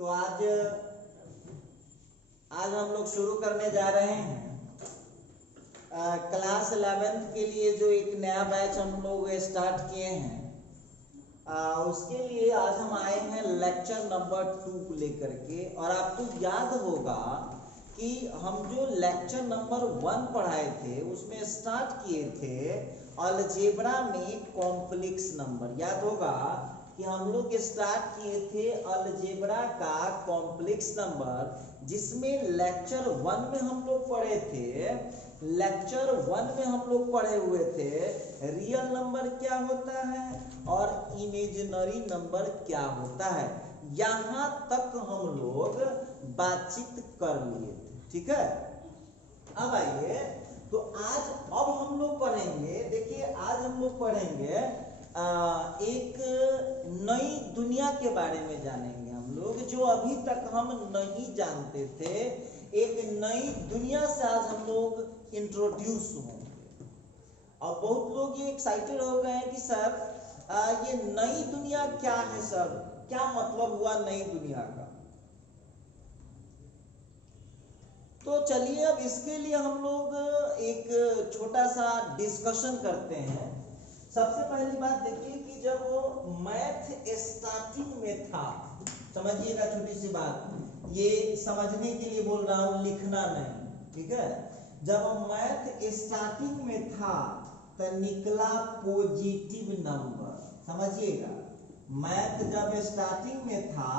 तो आज हम लोग शुरू करने जा रहे हैं क्लास 11th के लिए जो एक नया बैच हम लोग स्टार्ट किए हैं। उसके लिए आज हम आए हैं लेक्चर नंबर 2 को लेकर के। और आपको याद होगा कि हम जो लेक्चर नंबर 1 पढ़ाए थे उसमें स्टार्ट किए थे अलजेब्रा में कॉम्प्लेक्स नंबर। याद होगा कि हम लोग स्टार्ट किए थे अलजेब्रा का कॉम्प्लेक्स नंबर, जिसमें लेक्चर 1 में हम लोग पढ़े थे। लेक्चर 1 में हम लोग पढ़े हुए थे रियल नंबर क्या होता है और इमेजिनरी नंबर क्या होता है। यहां तक हम लोग बातचीत कर लिए थे, ठीक है। अब आइए, तो आज अब हम लोग पढ़ेंगे, देखिए आज हम लोग पढ़ेंगे एक नई दुनिया के बारे में जानेंगे हम लोग, जो अभी तक हम नहीं जानते थे। एक नई दुनिया से आज हम लोग इंट्रोड्यूस होंगे। और बहुत लोग ये एक्साइटेड हो गए हैं कि सर ये नई दुनिया क्या है सर, क्या मतलब हुआ नई दुनिया का। तो चलिए अब इसके लिए हम लोग एक छोटा सा डिस्कशन करते हैं। सबसे पहली बात देखिए कि जब वो मैथ स्टार्टिंग में था, समझिएगा छोटी सी बात, ये समझने के लिए बोल रहा हूं, लिखना नहीं, ठीक है। जब मैथ स्टार्टिंग में था तो निकला पॉजिटिव नंबर, समझिएगा। मैथ जब स्टार्टिंग में था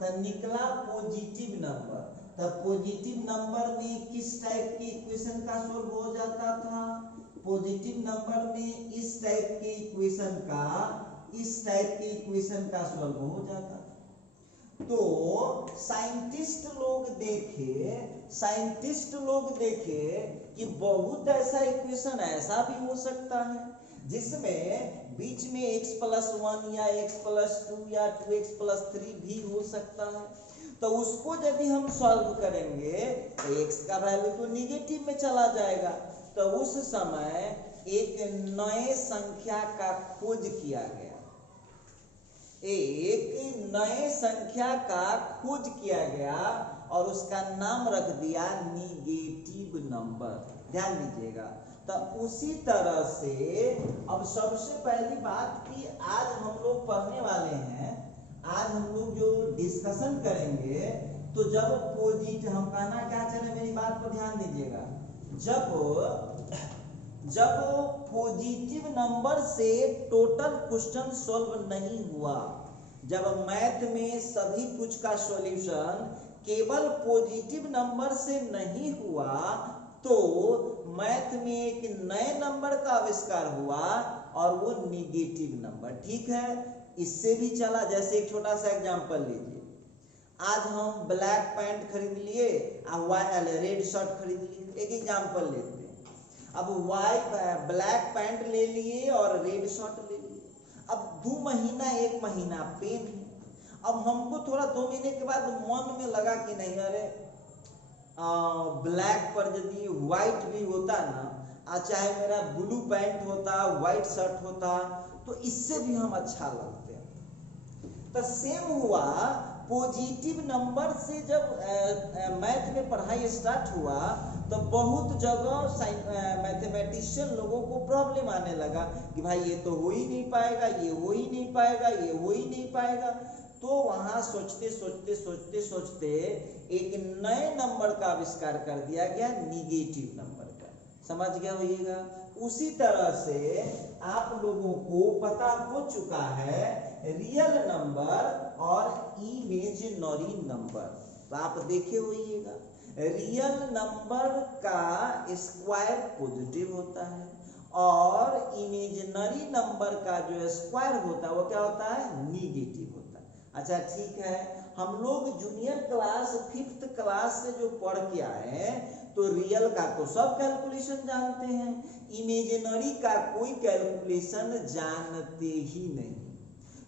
तो निकला पॉजिटिव नंबर। तो पॉजिटिव नंबर में किस टाइप के इक्वेशन का सॉल्व हो जाता था? पॉजिटिव नंबर में इस टाइप के इक्वेशन का, इस टाइप के इक्वेशन का सॉल्व हो जाता था। तो साइंटिस्ट लोग देखे कि बहुत ऐसा इक्वेशन ऐसा भी हो सकता है जिसमें बीच में x+1 या x+2 या 2x+3 भी हो सकता है। तो उसको यदि हम सॉल्व करेंगे तो x का वैल्यू तो निगेटिव में चला जाएगा। तो उस समय एक नए संख्या का खोज किया गया, एक नए संख्या का खोज किया गया और उसका नाम रख दिया निगेटिव नंबर। ध्यान दीजिएगा। तो उसी तरह से अब सबसे पहली बात कि आज हम लोग पढ़ने वाले हैं, आज हम लोग जो डिस्कशन करेंगे, तो जब पॉजिटिव, हम कहना क्या चाह रहे, मेरी बात पर ध्यान दीजिएगा। जब पॉजिटिव नंबर से टोटल क्वेश्चन सॉल्व नहीं हुआ, जब मैथ में सभी कुछ का सॉल्यूशन केवल पॉजिटिव नंबर से नहीं हुआ, तो मैथ में एक नए नंबर का आविष्कार हुआ और वो निगेटिव नंबर, ठीक है। इससे भी चला, जैसे एक छोटा सा एग्जांपल लीजिए। आज हम ब्लैक पैंट खरीद लिए और रेड शर्ट खरीद लिए, एक एग्जांपल लेते हैं। अब ब्लैक पैंट ले लिए और रेड शर्ट ले लिए। अब 2 महीना 1 महीना पेन है। अब हमको थोड़ा 2 महीने के बाद मन में लगा कि नहीं, अरे ब्लैक पर यदि व्हाइट भी होता ना, चाहे मेरा ब्लू पैंट होता, व्हाइट शर्ट होता, तो इससे भी हम अच्छा लगते हैं। तो सेम हुआ, पॉजिटिव नंबर से जब मैथ में पढ़ाई स्टार्ट हुआ तो बहुत जगह मैथमेटिशियन लोगों को प्रॉब्लम आने लगा कि भाई ये तो हो ही नहीं पाएगा, ये हो ही नहीं पाएगा, ये हो ही नहीं पाएगा। तो वहां सोचते एक नए नंबर का आविष्कार कर दिया गया, निगेटिव नंबर का। समझ गया होइएगा। उसी तरह से आप लोगों को पता हो चुका है रियल नंबर और इमेजिनरी नंबर। तो आप देखे होइएगा, रियल नंबर का स्क्वायर पॉजिटिव होता है और इमेजिनरी नंबर का जो स्क्वायर होता है वो क्या होता है, निगेटिव होता है। अच्छा ठीक है, हम लोग जूनियर क्लास 5th क्लास से जो पढ़ के आए हैं, तो रियल का तो सब कैलकुलेशन जानते हैं, इमेजिनरी का कोई कैलकुलेशन जानते ही नहीं।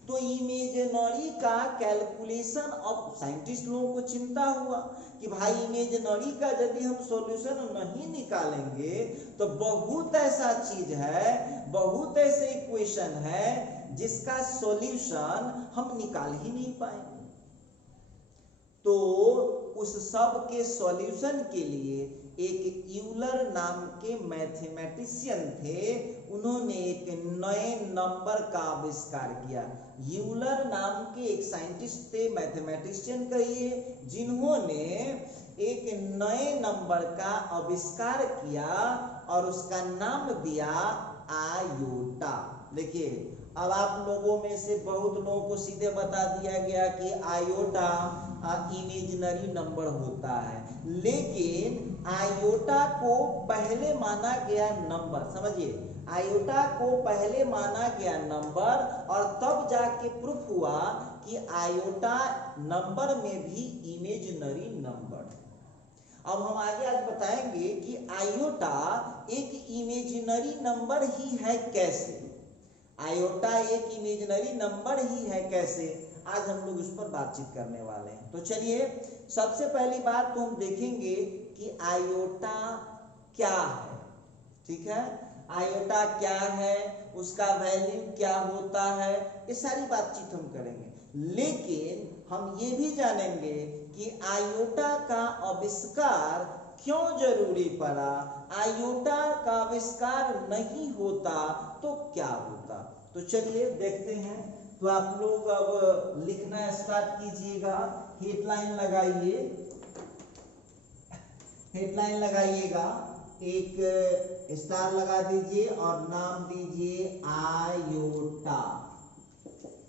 तो इमेजिनरी का कैलकुलेशन, अब साइंटिस्ट लोगों को चिंता हुआ कि भाई इमेजिनरी का यदि हम सॉल्यूशन नहीं निकालेंगे तो बहुत ऐसा चीज है, बहुत ऐसे इक्वेशन है जिसका सॉल्यूशन हम निकाल ही नहीं पाएंगे। तो उस सब के सॉल्यूशन के लिए एक यूलर नाम के मैथमेटिशियन थे, उन्होंने एक नए नंबर का आविष्कार किया। यूलर नाम के एक साइंटिस्ट थे, मैथमेटिशियन कहिए, जिन्होंने एक नए नंबर का आविष्कार किया और उसका नाम दिया आयोटा। देखिए, अब आप लोगों में से बहुत लोगों को सीधे बता दिया गया कि आयोटा इमेजिनरी नंबर होता है, लेकिन आयोटा को पहले माना गया नंबर, समझिए, आयोटा को पहले माना गया नंबर और तब जाके प्रूफ हुआ कि आयोटा नंबर में भी इमेजिनरी नंबर। अब हम आगे आज बताएंगे कि आयोटा एक इमेजिनरी नंबर ही है कैसे। आयोटा एक इमेजिनरी नंबर ही है कैसे, आज हम लोग उस पर बातचीत करने वाले हैं। तो चलिए, सबसे पहली बात तो हम देखेंगे कि आयोटा क्या है। ठीक है, आयोटा क्या है, उसका वैल्यू क्या होता है, ये सारी बातचीत हम करेंगे। लेकिन हम ये भी जानेंगे कि आयोटा का आविष्कार क्यों जरूरी पड़ा, आयोटा का आविष्कार नहीं होता तो क्या होता। तो चलिए देखते हैं। तो आप लोग अब लिखना स्टार्ट कीजिएगा, हेडलाइन लगाइए, हेडलाइन लगाइएगा, एक स्टार लगा दीजिए और नाम दीजिए आयोटा।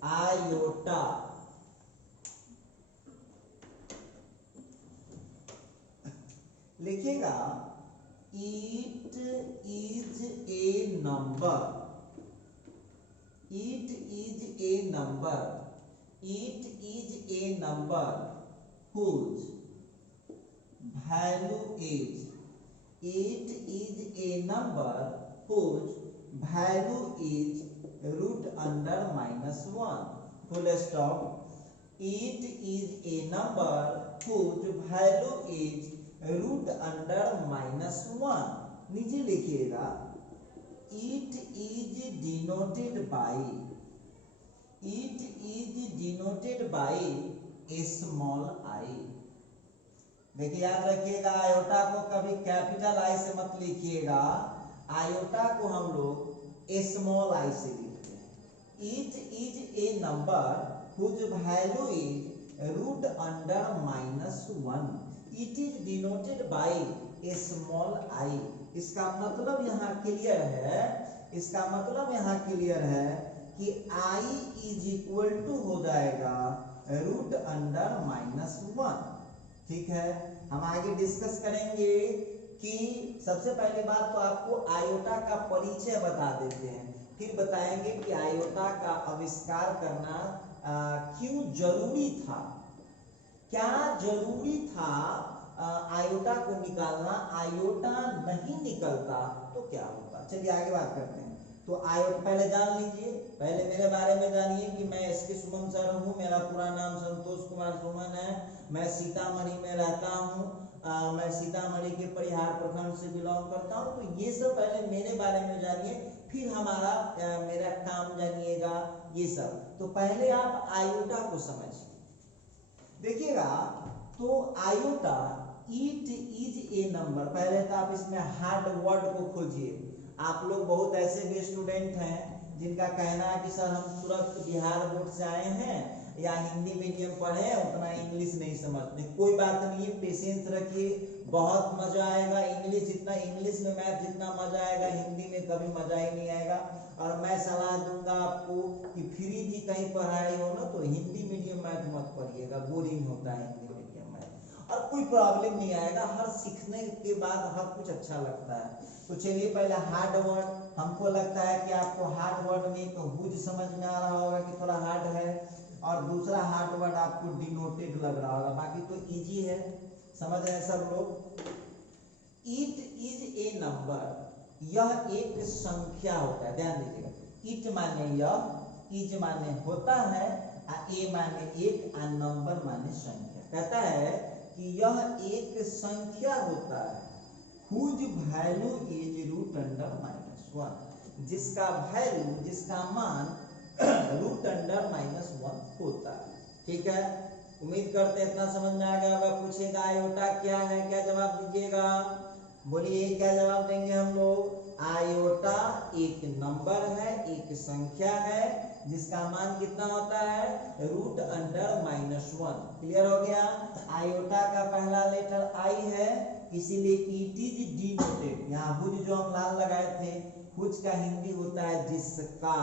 आयोटा लिखिएगा, it is a number, it is a number, it is a number whose value is, it is a number whose value is root under -1, full stop. It is a number whose value is root under -1। नीचे लिखिएगा, it is denoted by, it is denoted by a small i। देखिए, याद रखिएगा, iota को कभी capital I से मत लिखिएगा, आयोटा को हम लोग स्मॉल आई से लिखते हैं। It is a number whose value is root under -1, it is denoted by a small i। इसका मतलब यहाँ क्लियर है, इसका मतलब यहाँ क्लियर है कि i इज इक्वल टू हो जाएगा रूट अंडर -1। ठीक है, हम आगे डिस्कस करेंगे कि सबसे पहली बात तो आपको आयोटा का परिचय बता देते हैं, फिर बताएंगे कि आयोटा का आविष्कार करना क्यों जरूरी था, क्या जरूरी था आयोटा को निकालना, आयोटा नहीं निकलता तो क्या होता। चलिए आगे बात करते हैं। तो आयोटा पहले जान लीजिए, पहले मेरे बारे में जानिए कि मैं एस के सुमन सर हूँ, मेरा पूरा नाम संतोष कुमार सुमन है, मैं सीतामढ़ी में रहता हूँ, मैं सीतामढ़ी के परिहार प्रखंड से बिलोंग करता हूँ। तो ये सब पहले मेरे बारे में जानिए, फिर हमारा मेरा काम जानिएगा, ये सब। तो पहले आप आयोटा को समझिए। देखिएगा, तो iota it is a number, पहले तो आप इसमें हार्ड वर्ड को खोजिए। आप लोग बहुत ऐसे भी स्टूडेंट हैं जिनका कहना है कि सर हम तुरंत बिहार बोर्ड से आए हैं या हिंदी मीडियम पढ़े, उतना इंग्लिश नहीं समझते। कोई बात नहीं है, पेशेंस रखिए, बहुत मजा आएगा। इंग्लिश जितना, इंग्लिश में मैथ जितना मजा आएगा, हिंदी में कभी मजा ही नहीं आएगा। और मैं सलाह दूंगा आपको कि फ्री भी कहीं पढ़ाई हो ना तो हिंदी मीडियम मैथ मत पढ़िएगा, बोरिंग होता है हिंदी मीडियम मैथ, और कोई प्रॉब्लम नहीं आएगा, हर सीखने के बाद हर कुछ अच्छा लगता है। तो चलिए, पहले हार्ड वर्ड, हमको लगता है कि आपको हार्ड वर्ड में एक हुज समझ में आ रहा होगा कि थोड़ा हार्ड है, और दूसरा हार्ड वर्ड आपको डिनोटेड लग रहा होगा, बाकी तो इजी है, समझ रहे हैं सब लोग। इट इज ए नंबर, यह एक संख्या होता है, ध्यान दीजिएगा। इट माने यह, इज माने होता है, ए माने एक, आ नंबर माने संख्या। कहता है कि यह एक संख्या होता है, whose value is root under -1, जिसका वैल्यू, जिसका मान रूट अंडर -1 होता है। ठीक है, उम्मीद करते हैं इतना समझ में आ गया होगा। पूछेगा आयोटा क्या है, क्या जवाब दीजिएगा, बोलिए क्या जवाब देंगे हम लोग। आयोटा एक नंबर है, एक संख्या है जिसका मान कितना होता है, √(-1). क्लियर हो गया। आयोटा का पहला लेटर आई है, इसीलिए इट इज डिनोटेड। यहाँ हुज जो हम लाल लगाए थे, हुज का हिंदी होता है जिसका।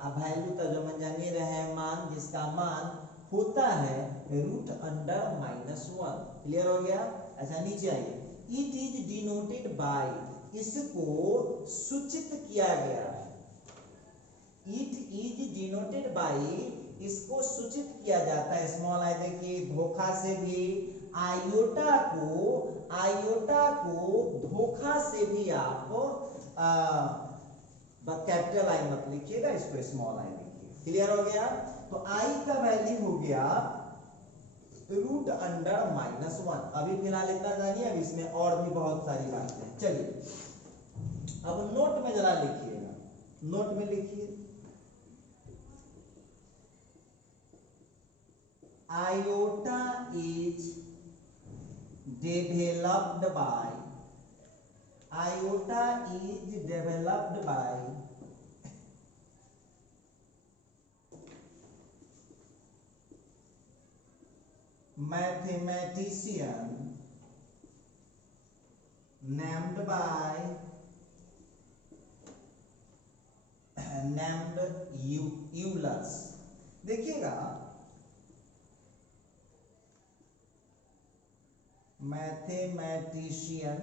अब वैल्यू तो जो हम जाने रहे मान, जिसका मान होता है √(-1). क्लियर हो गया। अच्छा नीचे आइए, इट इज डिनोटेड बाय, इसको सूचित किया गया है। इट इज डिनोटेड बाय, इसको सूचित किया जाता है, स्मॉल आई देखिए, धोखा से भी। आयोटा को धोखा से भी आप कैपिटल आई मत लिखिएगा, इसको स्मॉल आई लिखिए। क्लियर हो गया। तो आई का वैल्यू हो गया √(-1). अभी फिलहाल इतना जानिए, अब इसमें और भी बहुत सारी बातें हैं। चलिए अब नोट में जरा लिखिएगा, नोट में लिखिए, iota is developed by, iota is developed by mathematician named Euler। देखिएगा, मैथमेटिशियन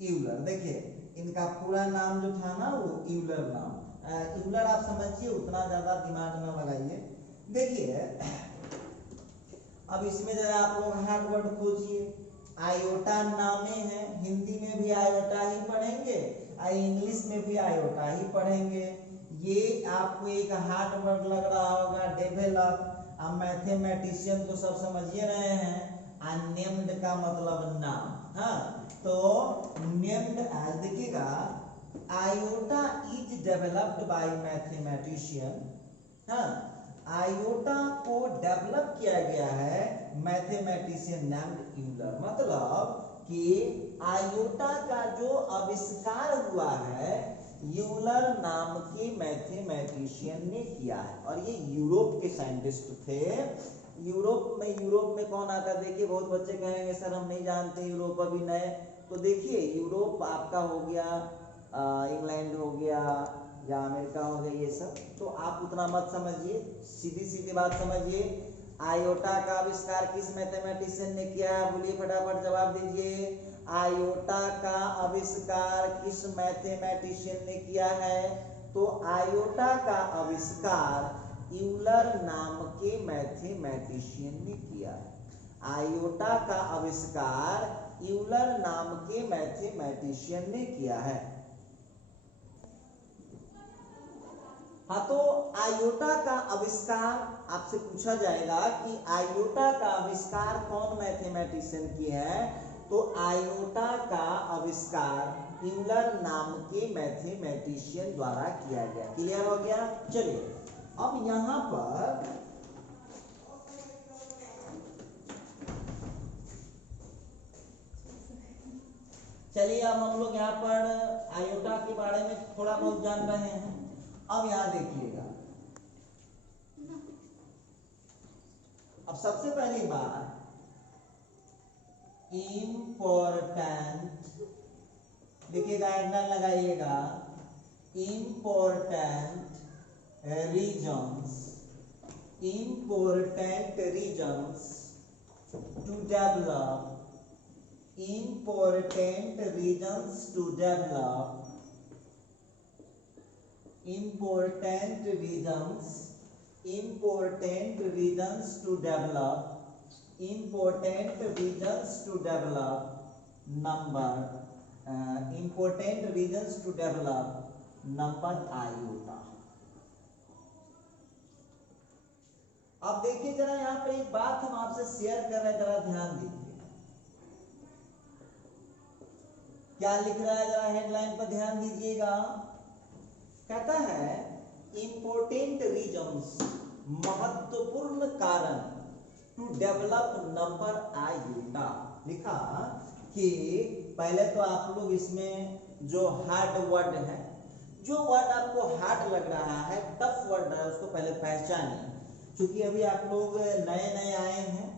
यूलर। देखिए इनका पूरा नाम जो था ना वो यूलर नाम, यूलर आप समझिए, उतना ज्यादा दिमाग न लगाइए। देखिए अब इसमें जरा आप लोग हार्ड वर्ड खोजिए। आयोटा नामे है, हिंदी में भी आयोटा ही पढ़ेंगे और इंग्लिश में भी आयोटा ही पढ़ेंगे। ये आपको एक हार्ड वर्ड लग रहा होगा, डेवलप। अब मैथमेटिशियन तो सब समझिए रहे हैं, नेम्ड का मतलब नाम। हाँ, तो नेम्ड एज, देखिएगा iota is developed by mathematician. हाँ, आयोटा को डेवलप किया गया है मैथमेटिशियन नेम्ड यूलर। मतलब कि आयोटा का जो आविष्कार हुआ है यूलर नाम के मैथमेटिशियन ने किया है, और ये यूरोप के साइंटिस्ट थे। यूरोप में कौन आता है, देखिए बहुत बच्चे कहेंगे सर हम नहीं जानते यूरोप अभी नए। तो देखिए यूरोप आपका हो गया, इंग्लैंड हो गया या अमेरिका हो गया, ये सब तो आप उतना मत समझिए, सीधी सीधी बात समझिए। आयोटा का आविष्कार किस मैथमेटिशियन ने किया है, बोलिए फटाफट जवाब दीजिए। आयोटा का आविष्कार किस मैथमेटिशियन ने किया है, तो आयोटा का आविष्कार यूलर नाम के मैथमेटिशियन ने किया है। आयोटा का आविष्कार यूलर नाम के मैथमेटिशियन ने किया है। हाँ, तो आयोटा का आविष्कार आपसे पूछा जाएगा कि आयोटा का आविष्कार कौन मैथमेटिशियन की है, तो आयोटा का आविष्कार यूलर नाम के मैथमेटिशियन द्वारा किया गया। क्लियर हो गया। चलिए अब यहां पर चलिए अब हम लोग यहाँ पर आयोटा के बारे में थोड़ा बहुत जान रहे हैं। अब यहां देखिएगा, अब सबसे पहली बात इम्पोर्टेंट, देखिएगा एंडर लगाइएगा, important reasons, important reasons to develop, important reasons to develop, important reasons to develop, important reasons to develop number, important reasons to develop number iota। अब देखिए जरा यहाँ पर एक बात हम आपसे शेयर कर रहे हैं, जरा ध्यान दीजिए क्या लिख रहा है, जरा हेडलाइन पर ध्यान दीजिएगा। कहता है इंपोर्टेंट रीजन्स, महत्वपूर्ण कारण टू डेवलप नंबर आयोटा। लिखा कि पहले तो आप लोग इसमें जो हार्ड वर्ड है, जो वर्ड आपको हार्ड लग रहा है, टफ वर्ड है, उसको पहले पहचानिए। क्योंकि अभी आप लोग नए नए आए हैं,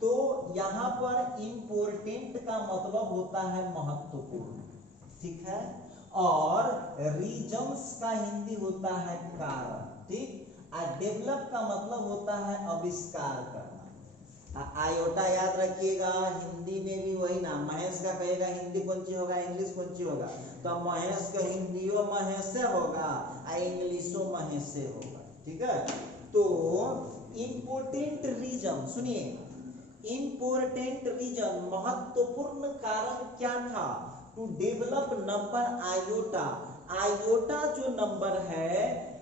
तो यहाँ पर इम्पोर्टेंट का मतलब होता है महत्वपूर्ण, ठीक है, और रीजन्स का हिंदी होता है कारण, ठीक। और डेवलप का मतलब होता है आविष्कार करना। आयोटा याद रखिएगा, हिंदी में भी वही ना, महेश का कहेगा हिंदी कौन सी होगा, इंग्लिश कौन सी होगा, तो महेश का हिंदियों महेश से होगा और इंग्लिशों महेश से होगा, ठीक है। तो इम्पोर्टेंट रीजन, सुनिए, इम्पोर्टेंट रीजन, महत्वपूर्ण कारण क्या था, to develop number iota. Iota जो नंबर है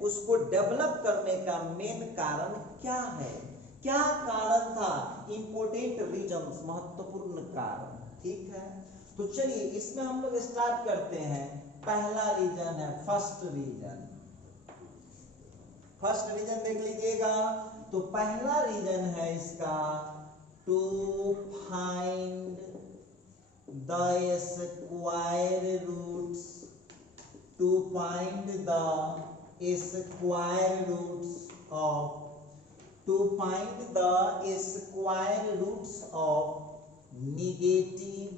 उसको डेवलप करने का मेन कारण क्या है, क्या कारण था, इंपोर्टेंट रीजन, महत्वपूर्ण कारण, ठीक है। तो चलिए इसमें हम लोग स्टार्ट करते हैं। पहला रीजन है फर्स्ट रीजन। फर्स्ट रीजन देख लीजिएगा, तो पहला रीजन है इसका to find the square roots, to find the square roots of, to find the square roots of negative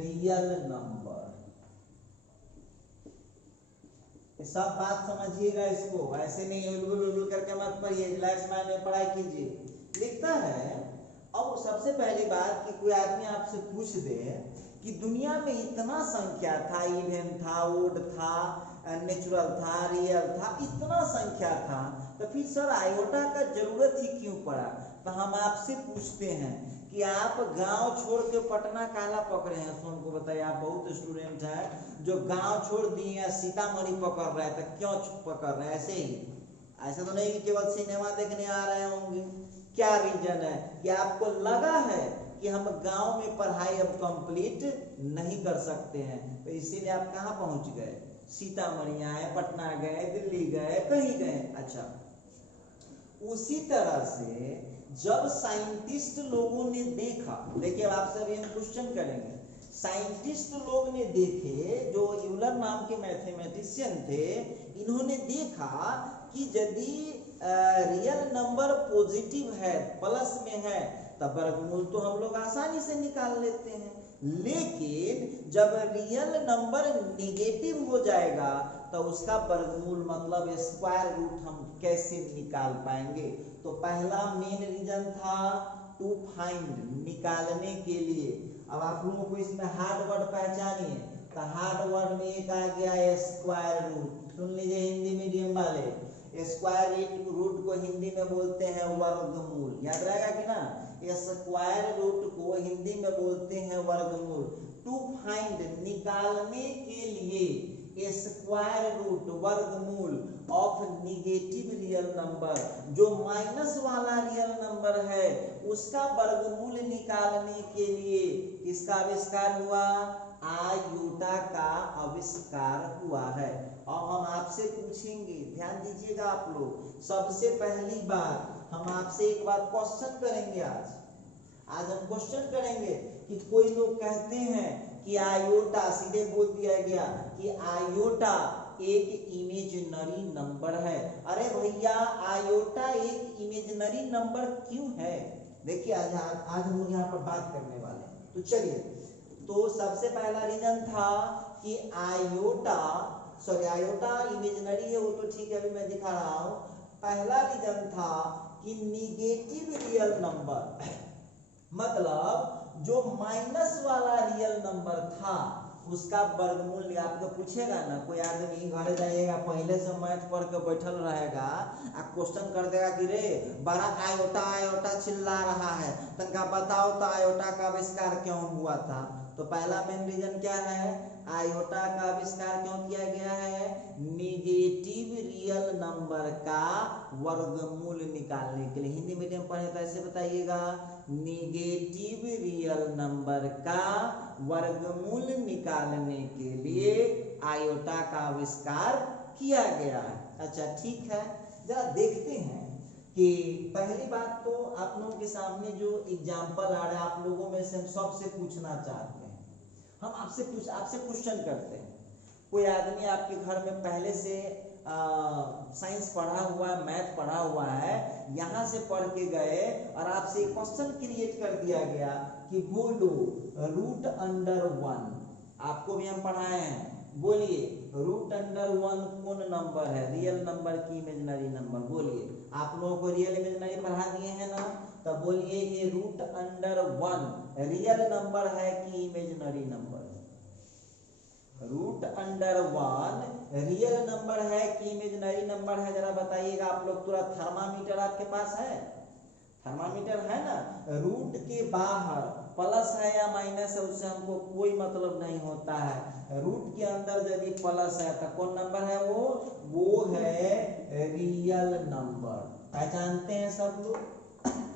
real number। सब बात समझिएगा, इसको ऐसे नहीं उलगुल उलगुल करके मत पढ़िए, रिलैक्स माइंड में पढ़ाई कीजिए। लिखता है, अब सबसे पहली बात कि कोई आदमी आपसे पूछ दे कि दुनिया में इतना संख्या था, इवन था, ओड था, नेचुरल था, रियल था, इतना संख्या था, तो फिर सर आयोटा का जरूरत ही क्यों पड़ा। तो हम आपसे पूछते हैं कि आप गांव छोड़ के पटना काला पकड़े हैं, सो हमको बताइए। आप बहुत स्टूडेंट हैं जो गांव छोड़ दिए हैं, सीतामढ़ी पकड़ रहे हैं, तो क्यों पकड़ रहे हैं, ऐसे ही, ऐसा तो नहीं कि केवल सिनेमा देखने आ रहे होंगे। क्या रीजन है कि आपको लगा है कि हम गांव में पढ़ाई अब कंप्लीट नहीं कर सकते हैं, तो इसीलिए आप कहाँ पहुंच गए, सीतामढ़ी आए, पटना गए, दिल्ली गए, कहीं गए। अच्छा, उसी तरह से जब साइंटिस्ट लोगों ने देखा, देखिए आप सभी हम क्वेश्चन करेंगे, साइंटिस्ट लोग ने देखे, जो यूलर नाम के मैथमेटिशियन थे, इन्होंने देखा कि यदि रियल नंबर पॉजिटिव है, प्लस में है, तब वर्गमूल तो हम लोग आसानी से निकाल लेते हैं। लेकिन जब रियल नंबर निगेटिव हो जाएगा तो उसका वर्गमूल मतलब स्क्वायर रूट हम कैसे निकाल पाएंगे। तो पहला मेन रीजन था टू फाइंड, निकालने के लिए। अब आप लोगों को इसमें हार्ड वर्ड पहचानिए, तो हार्ड वर्ड में एक आ गया स्क्वायर रूट। सुन लीजिए हिंदी मीडियम वाले, स्क्वायर रूट को हिंदी में बोलते हैं वर्गमूल, याद रहेगा कि ना, स्क्वायर रूट को हिंदी में बोलते हैं वर्गमूल। टू फाइंड, निकालने के लिए, स्क्वायर रूट, वर्गमूल ऑफ निगेटिव रियल नंबर, जो माइनस वाला रियल नंबर है उसका वर्गमूल निकालने के लिए किसका आविष्कार हुआ, आयोटा का आविष्कार हुआ है। अब हम आपसे पूछेंगे, ध्यान दीजिएगा आप लोग, सबसे पहली बार हम आपसे एक बात क्वेश्चन करेंगे। आज हम क्वेश्चन करेंगे कि कोई लोग कहते हैं कि आयोटा, सीधे बोल दिया गया कि आयोटा एक इमेजिनरी नंबर है। अरे भैया, आयोटा एक इमेजिनरी नंबर क्यों है, देखिए आज हम लोग यहाँ पर बात करने वाले हैं। तो चलिए, तो सबसे पहला रीजन था कि आयोटा इमेजिनरी है, वो तो ठीक है, अभी मैं दिखा रहा हूं। पहला रीजन था कि निगेटिव रियल नंबर, मतलब जो माइनस वाला रियल नंबर था उसका वर्गमूल। आपको पूछेगा ना कोई आदमी, घर जाइएगा, पहले से मैथ पढ़ के बैठल रहेगा, क्वेश्चन कर देगा कि रे बड़ा आयोटा चिल्ला रहा है, तनका बताओ तो आयोटा का आविष्कार क्यों हुआ था। तो पहला मेन रीजन क्या है, आयोटा का आविष्कार क्यों किया गया है, निगेटिव रियल नंबर का वर्गमूल निकालने के लिए। हिंदी मीडियम पढ़े तो ऐसे बताइएगा, निगेटिव रियल नंबर का वर्गमूल निकालने के लिए आयोटा का आविष्कार किया गया है। अच्छा ठीक है, जरा देखते हैं कि पहली बात तो आप लोगों के सामने जो एग्जाम्पल आ रहा है, आप लोगों में से हम सबसे पूछना चाहते हैं, हम आपसे क्वेश्चन करते हैं। कोई आदमी आपके घर में पहले से साइंस पढ़ा हुआ है, मैथ पढ़ा हुआ है, यहाँ से पढ़ के गए और आपसे एक क्वेश्चन क्रिएट कर दिया गया कि बोलो √1। आपको भी हम पढ़ाए हैं, बोलिए √1 कौन नंबर है, रियल नंबर की इमेजिनरी नंबर, बोलिए। आप लोगों को रियल इमेजिनरी पढ़ा दिए हैं ना, तब बोलिए ये √1 रियल नंबर है कि इमेजिनरी नंबर है, √1 रियल नंबर है कि इमेजिनरी नंबर है, जरा बताइएगा आप लोग। तुरंत थर्मामीटर आपके पास है, थर्मामीटर है ना, रूट के बाहर प्लस है या माइनस है उससे हमको कोई मतलब नहीं होता है। रूट के अंदर यदि प्लस है तो कौन नंबर है, वो है रियल नंबर। पहचानते हैं सब लोग,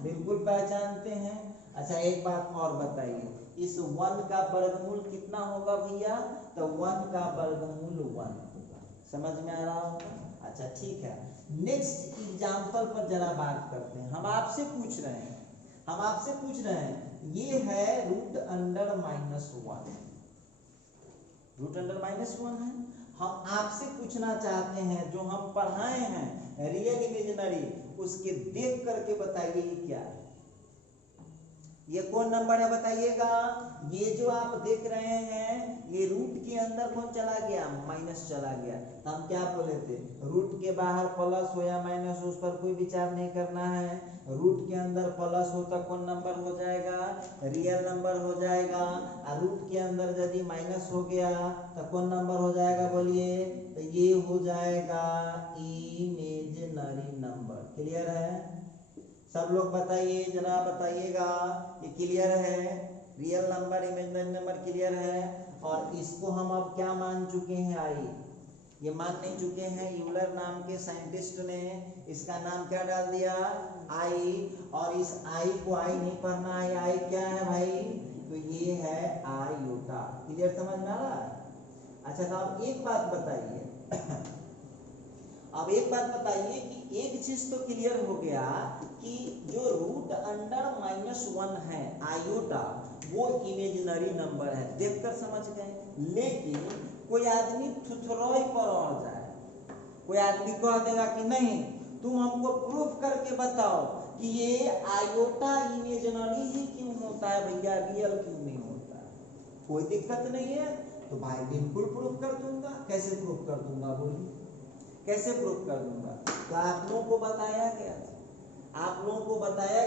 बिल्कुल पहचानते हैं। अच्छा एक बात और बताइए, इस 1 का वर्गमूल कितना होगा भैया, तो 1 का वर्गमूल 1 होगा। समझ में आ रहा होगा। अच्छा ठीक है, नेक्स्ट एग्जाम्पल पर जरा बात करते हैं। हम आपसे पूछ रहे हैं, ये है √-1, √-1 है। हम आपसे पूछना चाहते हैं, जो हम पढ़ाए हैं रियल इमेजिनरी, उसके देख करके बताइए ये क्या है, ये कौन नंबर है बताइएगा। ये जो आप देख रहे हैं, ये रूट के अंदर कौन चला गया, माइनस चला गया। हम क्या बोले थे, रूट के बाहर प्लस हो या माइनस हो उस पर कोई विचार नहीं करना है। रूट के अंदर प्लस हो तो कौन नंबर हो जाएगा, रियल नंबर हो जाएगा। और रूट के अंदर यदि माइनस हो गया तो कौन नंबर हो जाएगा, बोलिए, तो ये हो जाएगा इमेजिनरी नंबर। क्लियर है, सब लोग बताइए, जरा बताइएगा, ये क्लियर है, real number imaginary number clear है। और इसको हम अब क्या मान चुके हैं, आई, ये मान नहीं चुके हैं, यूलर नाम के साइंटिस्ट ने इसका नाम क्या डाल दिया, आई। और इस आई को आई नहीं पढ़ना है, आई क्या है भाई, तो ये है आयोटा। क्लियर, समझ में आ रहा है। अच्छा तो अब एक बात बताइए अब एक बात बताइए कि एक चीज तो क्लियर हो गया कि जो √-1 है आयोटा, वो इमेजिनरी नंबर है, देखकर समझ गए। लेकिन कोई आदमी थुथरोई पर अड़ जाए, कोई आदमी कह देगा कि नहीं तुम हमको प्रूफ करके बताओ कि ये आयोटा इमेजिनरी ही क्यों होता है भैया, रियल क्यों नहीं होता है, कोई दिक्कत नहीं है, तो भाई बिल्कुल प्रूफ कर दूंगा। कैसे प्रूफ कर दूंगा, बोलिए, कैसे प्रूफ कर दूंगा। तो आप लोगों को बताया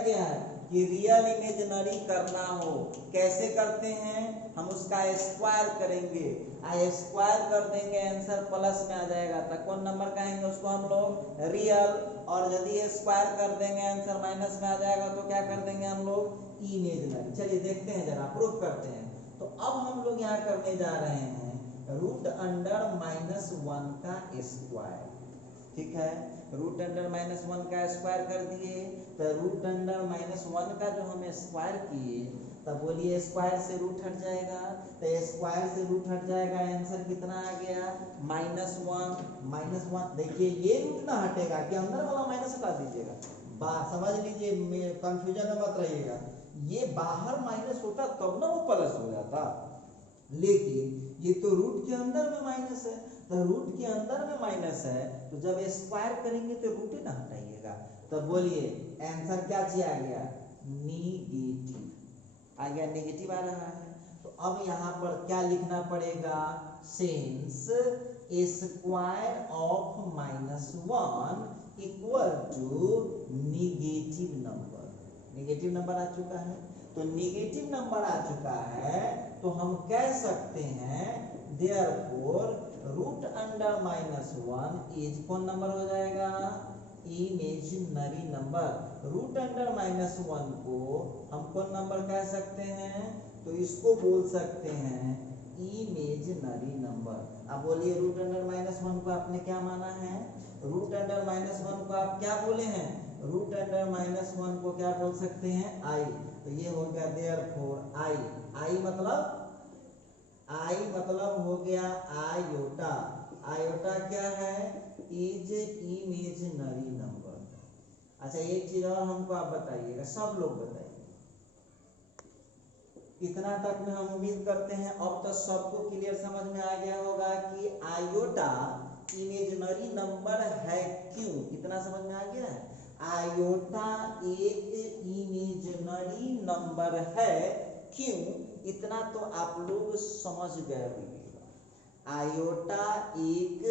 गया, है कि रियल इमेजिनरी करना हो कैसे करते हैं, हम उसका स्क्वायर करेंगे, स्क्वायर कर देंगे, आंसर प्लस में आ जाएगा, तो कौन नंबर कहेंगे उसको हम लोग, रियल। और यदि स्क्वायर कर देंगे आंसर माइनस में आ जाएगा तो क्या कर देंगे हम लोग, इमेजिनरी। चलिए देखते हैं, जरा प्रूफ करते हैं। तो अब हम लोग यहाँ करने जा रहे हैं √-1 का स्क्वायर। ठीक है, √-1 का स्क्वायर कर दिए, तो √-1 का जो हम स्क्वायर किए, तब बोलिए स्क्वायर से रूट हट जाएगा, तो स्क्वायर से रूट हट जाएगा, आंसर कितना आ गया, -1। देखिए ये रूट ना हटेगा कि अंदर वाला माइनस हटा दीजिएगा, समझ लीजिए, कंफ्यूजन में मत रहिएगा। ये बाहर माइनस होता तब ना वो प्लस हो जाता, लेकिन ये तो रूट के अंदर में माइनस है, तो रूट के अंदर में माइनस है, तो जब स्क्वायर करेंगे तो रूट ही ना हटाइएगा। तो बोलिए आंसर क्या आ गया, निगेटिव आ गया, निगेटिव आ रहा है। तो अब यहाँ पर क्या लिखना पड़ेगा, since square of -1 equal to negative number. Negative number आ चुका है, तो निगेटिव नंबर आ चुका है, तो हम कह सकते हैं देयरफॉर √-1 इज कौन नंबर हो जाएगा, इमेजिनरी नंबर। रूट अंडर -1 को हम कौन नंबर कह सकते हैं? तो इसको बोल सकते हैं इमेजिनरी नंबर। अब बोलिए रूट अंडर -1 को आपने क्या माना है? रूट अंडर -1 को आप क्या बोले हैं? रूट अंडर -1 को क्या बोल सकते हैं? आई। तो ये हो गया देयरफॉर आई। आई मतलब हो गया आयोटा। आयोटा क्या है? Is imaginary number. अच्छा एक चीज और हमको आप बताइएगा, सब लोग बताइए। इतना तक में हम उम्मीद करते हैं अब तो सबको क्लियर समझ में आ गया होगा कि आयोटा इमेजिनरी नंबर है क्यों। इतना समझ में आ गया है? आयोटा एक इमेजिनरी नंबर है क्यों, इतना तो आप लोग समझ गए होंगे। आयोटा एक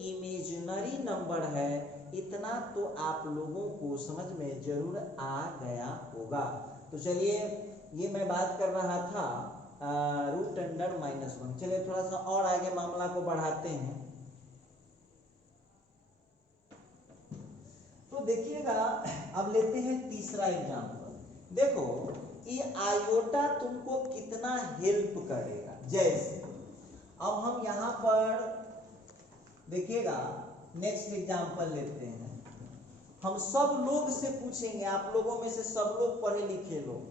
इमेजिनरी नंबर है, इतना तो आप लोगों को समझ में जरूर आ गया होगा। तो चलिए ये मैं बात कर रहा था रूट अंडर -1। चलिए थोड़ा सा और आगे मामला को बढ़ाते हैं। तो देखिएगा अब लेते हैं तीसरा एग्जाम्पल। देखो ये आयोटा तुमको कितना हेल्प करेगा। जैसे अब हम यहाँ पर देखिएगा नेक्स्ट एग्जाम्पल लेते हैं। हम सब लोग से पूछेंगे, आप लोगों में से सब लोग पढ़े लिखे लोग,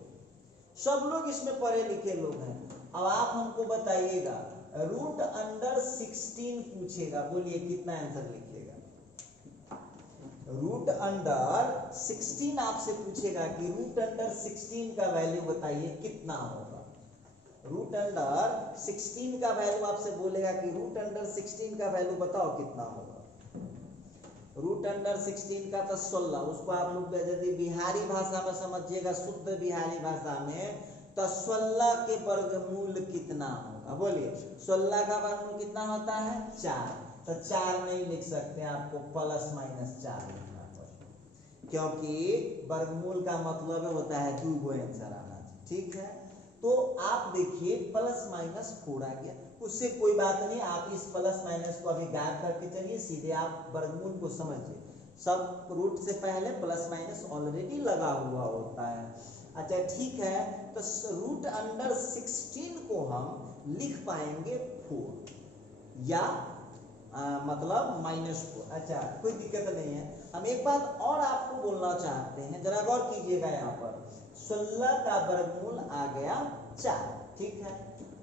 सब लोग इसमें पढ़े लिखे लोग हैं। अब आप हमको बताइएगा रूट अंडर 16 पूछेगा, बोलिए कितना आंसर लिखिएगा? रूट अंडर 16 आपसे पूछेगा कि रूट अंडर 16 का वैल्यू बताइए कितना होगा। रूट अंडर 16 का वैल्यू आपसे बोलेगा कि रूट अंडर 16 का वैल्यू बताओ कितना होगा। रूट अंडर 16 का तो 16, उसको आप लोग यदि बिहारी भाषा में समझिएगा, शुद्ध बिहारी भाषा में, तो 16 के वर्गमूल कितना होगा? बोलिए 16 का वर्गमूल कितना होता है? 4। तो 4 नहीं लिख सकते, आपको ±4 लिखना पड़ेगा, क्योंकि वर्गमूल का मतलब होता है 2 गो आंसर आना। ठीक है, तो आप देखिए ±4 आ गया, उससे कोई बात नहीं। आप इस ± को अभी गायब करके चलिए, सीधे आप वर्गमूल को समझिए। सब रूट से पहले ± ऑलरेडी लगा हुआ होता है। अच्छा ठीक है, तो रूट अंडर 16 को हम लिख पाएंगे 4 या मतलब -4। अच्छा कोई दिक्कत नहीं है। हम एक बात और आपको बोलना चाहते हैं, जरा गौर कीजिएगा। यहाँ पर 16 का वर्गमूल आ गया 4। ठीक है,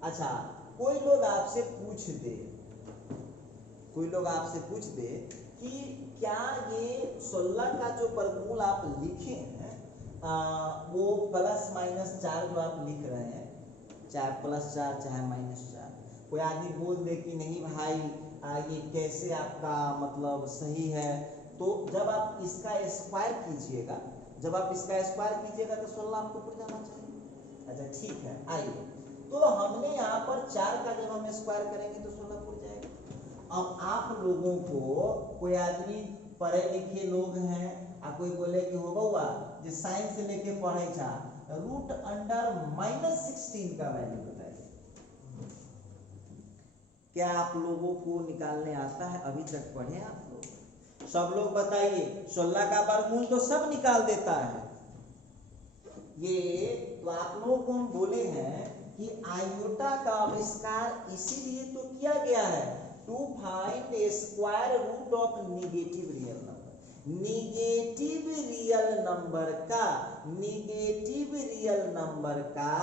अच्छा कोई लोग आपसे पूछ दे कि क्या ये 16 का जो वर्गमूल आप लिखे हैं वो ±4 जो आप लिख रहे हैं, चाहे +4 चाहे -4, कोई आदमी बोल दे कि नहीं भाई ये कैसे आपका मतलब सही है, तो जब आप इसका स्क्वायर कीजिएगा, तो 16 आपको पुर जाना चाहिए। अच्छा ठीक है, आइए तो हमने यहाँ पर 4 का जब हम स्क्वायर करेंगे तो 16 पुर जाएगा। अब आप लोगों को कोई आदमी पढ़े लिखे लोग हैं आ कोई बोले कि हो बउआ जो साइंस से लेके पढ़े था, रूट अंडर -16 का वैल्यू बताइए। क्या आप लोगों को निकालने आता है? अभी तक पढ़े आप लोग? सब लोग बताइए। 16 का वर्गमूल तो सब निकाल देता है। ये तो आप लोगों को हम बोले हैं कि आयोटा का आविष्कार इसीलिए तो किया गया है, to find a square root of negative real number. Negative real number का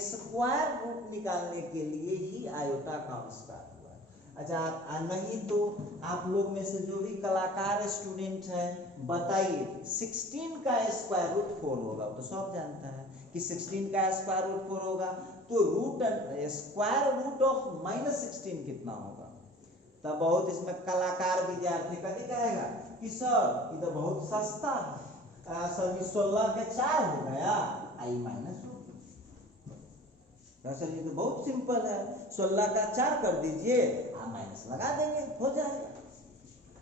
स्क्वायर रूट निकालने के लिए ही आयोटा का आविष्कार हुआ है। अच्छा नहीं तो आप लोग में से जो भी कलाकार स्टूडेंट है बताइए 16 का स्क्वायर रूट 4 होगा, तो सब जानता है कि 16 का स्क्वायर रूट 4 होगा, तो स्क्वायर रूट ऑफ -16 कितना होगा? तब बहुत इसमें कलाकार विद्यार्थी कभी कहेगा कि सर ये तो बहुत सस्ता है, सर 16 के 4 हो गया, आई माइनस हो गया। सर ये तो बहुत सिंपल है, 16 का 4 कर दीजिए, आप माइनस लगा देंगे, हो जाएगा।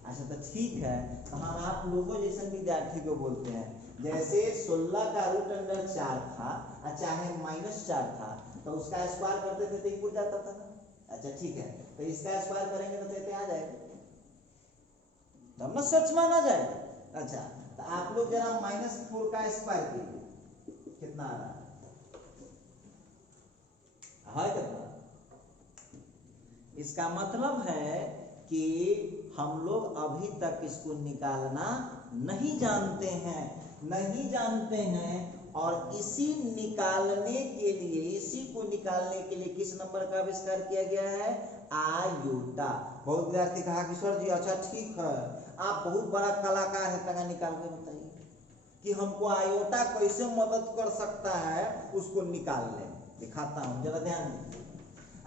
अच्छा तो ठीक है, तो हम आप लोगों जैसे विद्यार्थी को बोलते हैं, जैसे 16 का रूट अंडर 4 था, चाहे -4 था, तो उसका स्क्वायर करते थे तो पुर जाता था ना। अच्छा ठीक है, तो इसका स्क्वायर करेंगे तो कहते आ जाएगा, तब ना सच माना जाएगा। अच्छा, तो आप लोग जरा -4 का स्क्वायर कीजिए, कितना आ रहा है कितना? इसका मतलब है कि हम लोग अभी तक इसको निकालना नहीं जानते हैं, और इसी को निकालने के लिए किस नंबर का आविष्कार किया गया है? आयोटा। बहुत विद्यार्थी कहा कि सर जी अच्छा ठीक है, आप बहुत बड़ा कलाकार है, तंगा निकाल के बताइए कि हमको आयोटा कैसे मदद कर सकता है, उसको निकाल ले। दिखाता हूं, जरा ध्यान दीजिए।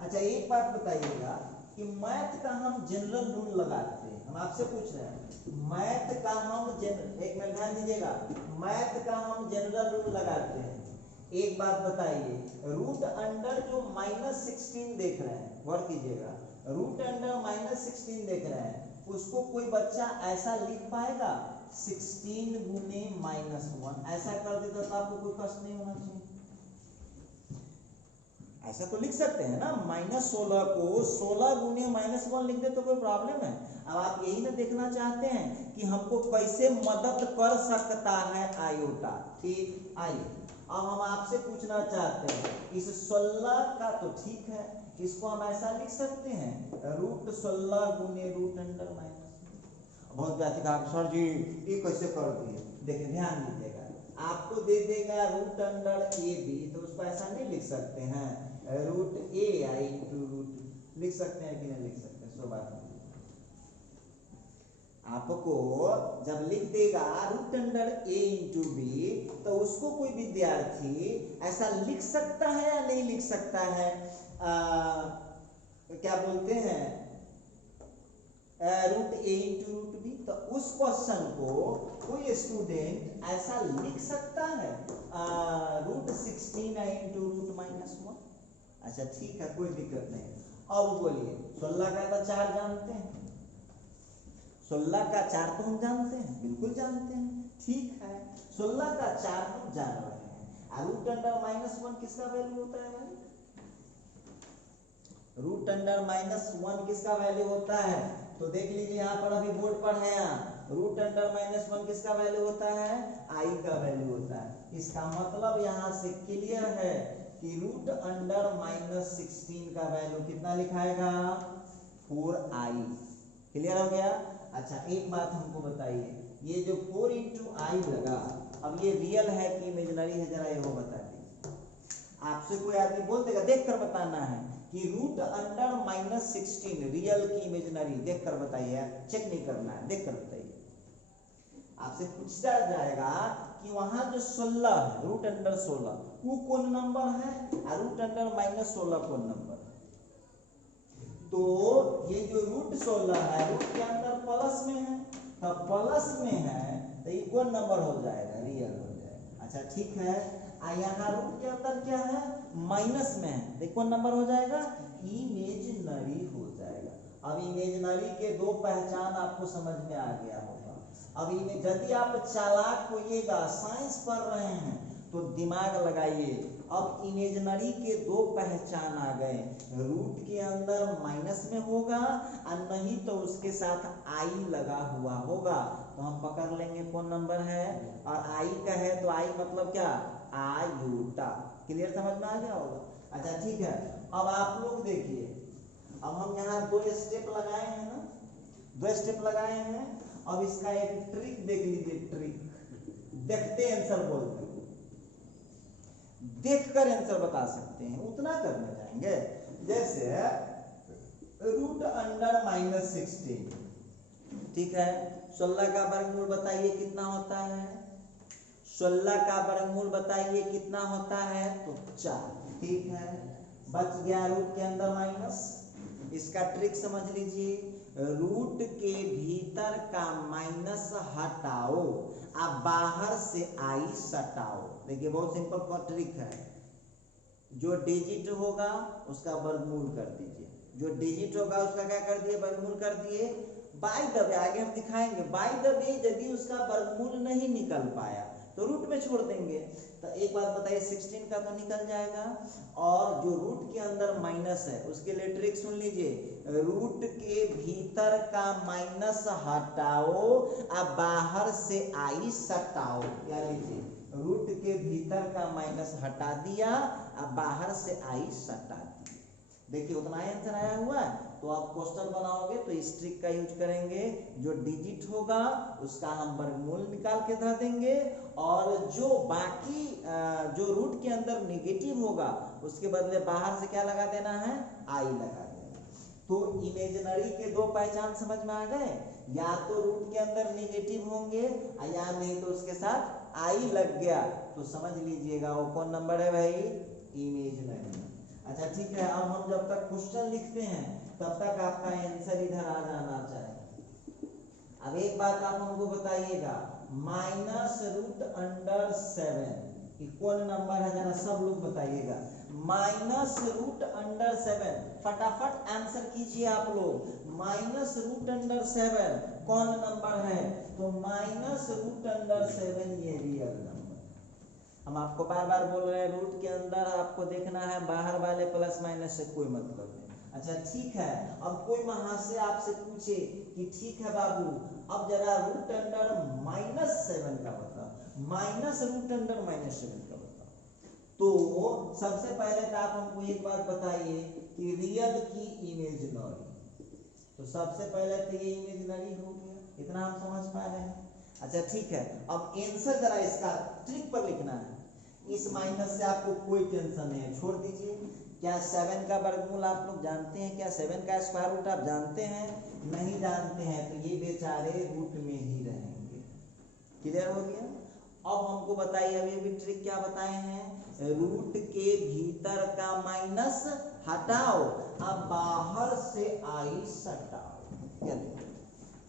अच्छा, एक बात बताइएगा कि मैथ का हम जनरल रूल लगाते हैं, हम आपसे पूछ रहे हैं मैथ का हम एक मिनट ध्यान दीजिएगा, मैथ का हम जनरल रूल लगाते हैं। एक बात बताइए, रूट अंडर जो -16 देख रहे हैं, गौर कीजिएगा, रूट अंडर -16 देख रहे हैं, उसको कोई बच्चा ऐसा लिख पाएगा 16 गुने -1? ऐसा कर देता तो आपको कोई कष्ट नहीं होना चाहिए। ऐसा तो लिख सकते हैं ना, -16 को 16 गुने -1 लिख दे तो कोई प्रॉब्लम है? अब आप यही ना देखना चाहते हैं कि हमको कैसे मदद कर सकता है आयोटा। ठीक, आइए अब हम आपसे पूछना चाहते हैं, इस 16 का तो ठीक है, इसको हम ऐसा लिख सकते हैं √16 गुने रूट अंडर -1। बहुत विद्यार्थी कहा सर जी ये कैसे कर दिए? देखिए ध्यान दीजिएगा, आपको दे देगा रूट अंडर AB, तो उसको ऐसा नहीं लिख सकते हैं √AI इंटू रूट, लिख सकते हैं कि नहीं लिख सकते हैं? सो बात नहीं। आपको जब लिख देगा root under A into B, तो उसको कोई विद्यार्थी ऐसा लिख सकता है या नहीं लिख सकता है? क्या बोलते हैं, √A इंटू रूट B। तो उस क्वेश्चन को कोई स्टूडेंट ऐसा लिख सकता है √16 इंटू रूट -1? अच्छा ठीक है, कोई दिक्कत नहीं। अब बोलिए 16 का तो 4 जानते हैं, 16 का 4 तो हम जानते हैं, बिल्कुल जानते हैं, ठीक है, 16 का 4 हम जान रहे हैं। रूट अंडर -1 किसका वैल्यू होता है भाई? रूट अंडर -1 किसका वैल्यू होता है? तो देख लीजिए यहाँ पर, अभी बोर्ड पर है, यहाँ रूट अंडर -1 किसका वैल्यू होता है? आई का वैल्यू होता है। इसका मतलब यहाँ से क्लियर है कि रूट अंडर -16 का वैल्यू कितना लिखाएगा? 4i। क्लियर हो गया? अच्छा, एक बात हमको बताइए, ये जो 4 इंटू आई लगा, अब ये रियल है कि इमेजिनरी है, जरा ये वो बता दीजिए। आपसे कोई आदमी बोल देगा, देख कर बताना है कि रूट अंडर -16 रियल की इमेजिनरी, देख कर बताइए, चेक नहीं करना है, देख कर बताइए। आपसे पूछा जाएगा कि वहां जो 16 है, रूट अंडर 16, वो कौन नंबर है, और रूट अंडर -16 कौन नंबर है? तो ये जो √16 है, रूट के अंदर प्लस में है, तब प्लस में है तो ये कौन नंबर हो जाएगा? रियल हो जाएगा। अच्छा ठीक है, यहाँ रूट के अंदर क्या है? माइनस में है, तो कौन नंबर हो जाएगा? इमेजिनरी हो जाएगा। अब इमेजिनरी के दो पहचान आपको समझ में आ गया होगा। अब यदि आप चालाक होइएगा, साइंस पढ़ रहे हैं, तो दिमाग लगाइए। अब इमेजिनरी के दो पहचान आ गए, रूट के अंदर माइनस में होगा और नहीं तो उसके साथ आई लगा हुआ होगा, तो हम पकड़ लेंगे कौन नंबर है। और आई का है तो आई मतलब क्या? आयोटा। क्लियर, समझ में आ गया होगा? अच्छा ठीक है, अब आप लोग देखिए, अब हम यहाँ 2 स्टेप लगाए हैं ना, 2 स्टेप लगाए हैं। अब इसका एक ट्रिक देख लीजिए, ट्रिक देखते आंसर बोलते हैं, देखकर आंसर बता सकते हैं, उतना करने जाएंगे। जैसे रूट अंडर -16, ठीक है, 16 का वर्गमूल बताइए कितना होता है? 16 का वर्गमूल बताइए कितना होता है? तो 4, ठीक है, बच गया रूट के अंदर माइनस। इसका ट्रिक समझ लीजिए, रूट के भीतर का माइनस हटाओ, आप बाहर से आई सटाओ। देखिए बहुत सिंपल ट्रिक है, जो डिजिट होगा उसका वर्गमूल कर दीजिए, जो डिजिट होगा उसका क्या कर दिए? वर्गमूल कर दिए। बाय द वे, आगे हम दिखाएंगे, बाय द वे यदि उसका वर्गमूल नहीं निकल पाया तो रूट में छोड़ देंगे। तो एक बात बताइए 16 का तो निकल जाएगा, और जो रूट के अंदर माइनस है उसके लिए ट्रिक सुन लीजिए, रूट के भीतर का माइनस हटाओ और बाहर से आई सटाओ। क्या लीजिए, रूट के भीतर का माइनस हटा दिया और बाहर से आई सटा दी। देखिए उतना ही आंसर आया हुआ है। तो आप क्वेश्चन बनाओगे तो इस ट्रिक का यूज करेंगे, जो डिजिट होगा उसका हम वर्गमूल निकाल के धर देंगे, और जो बाकी जो रूट के अंदर नेगेटिव होगा उसके बदले बाहर से क्या लगा देना है, आई लगा देना। तो इमेजिनरी के दो पहचान समझ में आ गए, या तो रूट के अंदर नेगेटिव होंगे या नहीं तो उसके साथ आई लग गया, तो समझ लीजिएगा वो कौन नंबर है भाई, इमेजिनरी। अच्छा ठीक है, अब हम जब तक क्वेश्चन लिखते हैं तब तक आपका आंसर इधर आ जाना चाहिए। अब एक बात आप हमको बताइएगा, माइनस रूट अंडर 7 ये कौन नंबर है, जरा सब लोग बताइएगा। माइनस रूट अंडर 7, फटाफट आंसर कीजिए आप लोग। माइनस रूट अंडर 7 कौन नंबर है, तो माइनस रूट अंडर 7 ये रियल नंबर। हम आपको बार बार बोल रहे हैं रूट के अंदर आपको देखना है, बाहर वाले प्लस माइनस से कोई मतलब नहीं। अच्छा ठीक है, अब कोई वहां से आपसे पूछे कि ठीक है बाबू अब जरा रूट अंडर -7 का बताओ, माइनस रूट अंडर -7 का बताओ, तो सबसे पहले तो आप हमको एक बात बताइए कि रियल की इमेजिनरी, तो सबसे पहले तो ये इमेजिनरी हो गया, इतना हम समझ पा रहे हैं। अच्छा ठीक है, अब आंसर जरा इसका ट्रिक पर लिखना है। इस माइनस से आपको कोई टेंशन नहीं है, छोड़ दीजिए। क्या 7 का वर्गमूल आप लोग जानते हैं, क्या 7 का स्क्वायर रूट आप जानते हैं, नहीं जानते हैं तो ये बेचारे रूट में ही रहेंगे। क्लियर हो गया। अब हमको बताइए, अभी अभी ट्रिक क्या बताए हैं, रूट के भीतर का माइनस हटाओ अब बाहर से आई सटाओ। क्या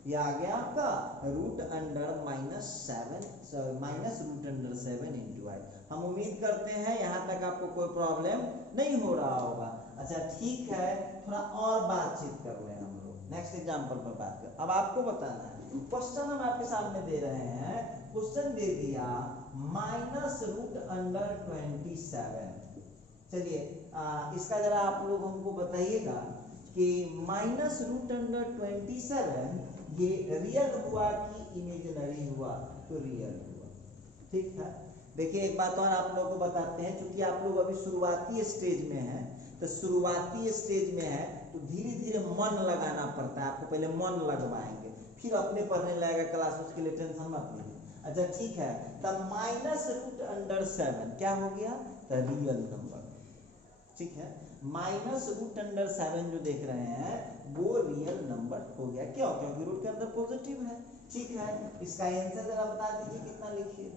ये आ गया आपका root under -7 minus root under 7 into i. हम उम्मीद करते हैं यहाँ तक आपको कोई प्रॉब्लम नहीं हो रहा होगा। अच्छा ठीक है, थोड़ा और बातचीत कर रहे हैं हम लोग, नेक्स्ट एग्जांपल पर बात कर। अब आपको बताना है, क्वेश्चन हम आपके सामने दे रहे हैं, क्वेश्चन दे दिया माइनस रूट अंडर 27। चलिए इसका जरा आप लोग हमको बताइएगा कि माइनस रूट अंडर 27 ये रियल हुआ कि इमेजिनरी हुआ, तो रियल हुआ। ठीक है, देखिए एक बात और आप लोगों को बताते हैं, क्योंकि आप लोग अभी शुरुआती स्टेज में हैं, तो शुरुआती स्टेज में है तो धीरे धीरे मन लगाना पड़ता है, आपको पहले मन लगवाएंगे फिर अपने पढ़ने लगेगा क्लास, उसके लिए टेंशन मत लीजिए। अच्छा ठीक है, तब माइनस रूट अंडर 7 क्या हो गया, तो रियल नंबर। ठीक है, माइनस रूट अंडर 7 जो देख रहे हैं वो रियल नंबर हो गया। क्यों, क्योंकि रूट के अंदर पॉजिटिव है। ठीक है, इसका आंसर जरा बता दीजिए कितना लिखिए,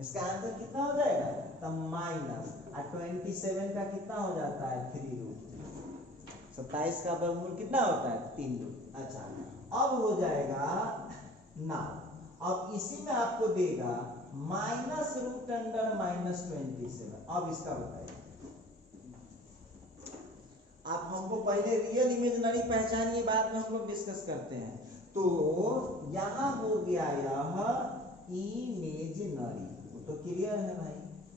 इसका आंसर कितना हो जाएगा, तो माइनस 27 का कितना हो जाता है 3 रूट 27 का वर्गमूल कितना होता है 3 रूट। अच्छा अब हो जाएगा ना, अब इसी में आपको देगा माइनस रूट अंडर -27। अब इसका बताइए आप हमको, पहले रियल इमेजिनरी पहचानिए, बाद में हम लोग डिस्कस करते हैं। तो यहाँ हो गया यह इमेजिनरी, वो तो क्लियर है भाई,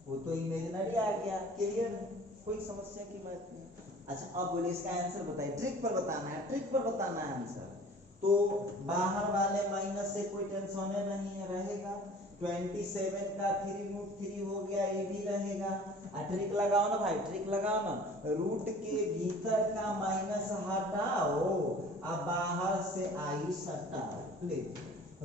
वो तो इमेजिनरी आ गया, क्लियर है, कोई समस्या की बात नहीं। अच्छा अब बोलिए इसका आंसर बताइए, ट्रिक पर बताना है, ट्रिक पर बताना है आंसर। तो बाहर वाले माइनस से कोई टेंशन नहीं है, रहेगा 27 का 3 रूट 3 हो गया, ये भी रहेगा। ट्रिक लगाओ ना भाई, ट्रिक लगाओ ना, रूट के भीतर का माइनस हटाओ और बाहर से आई सटाओ। ले,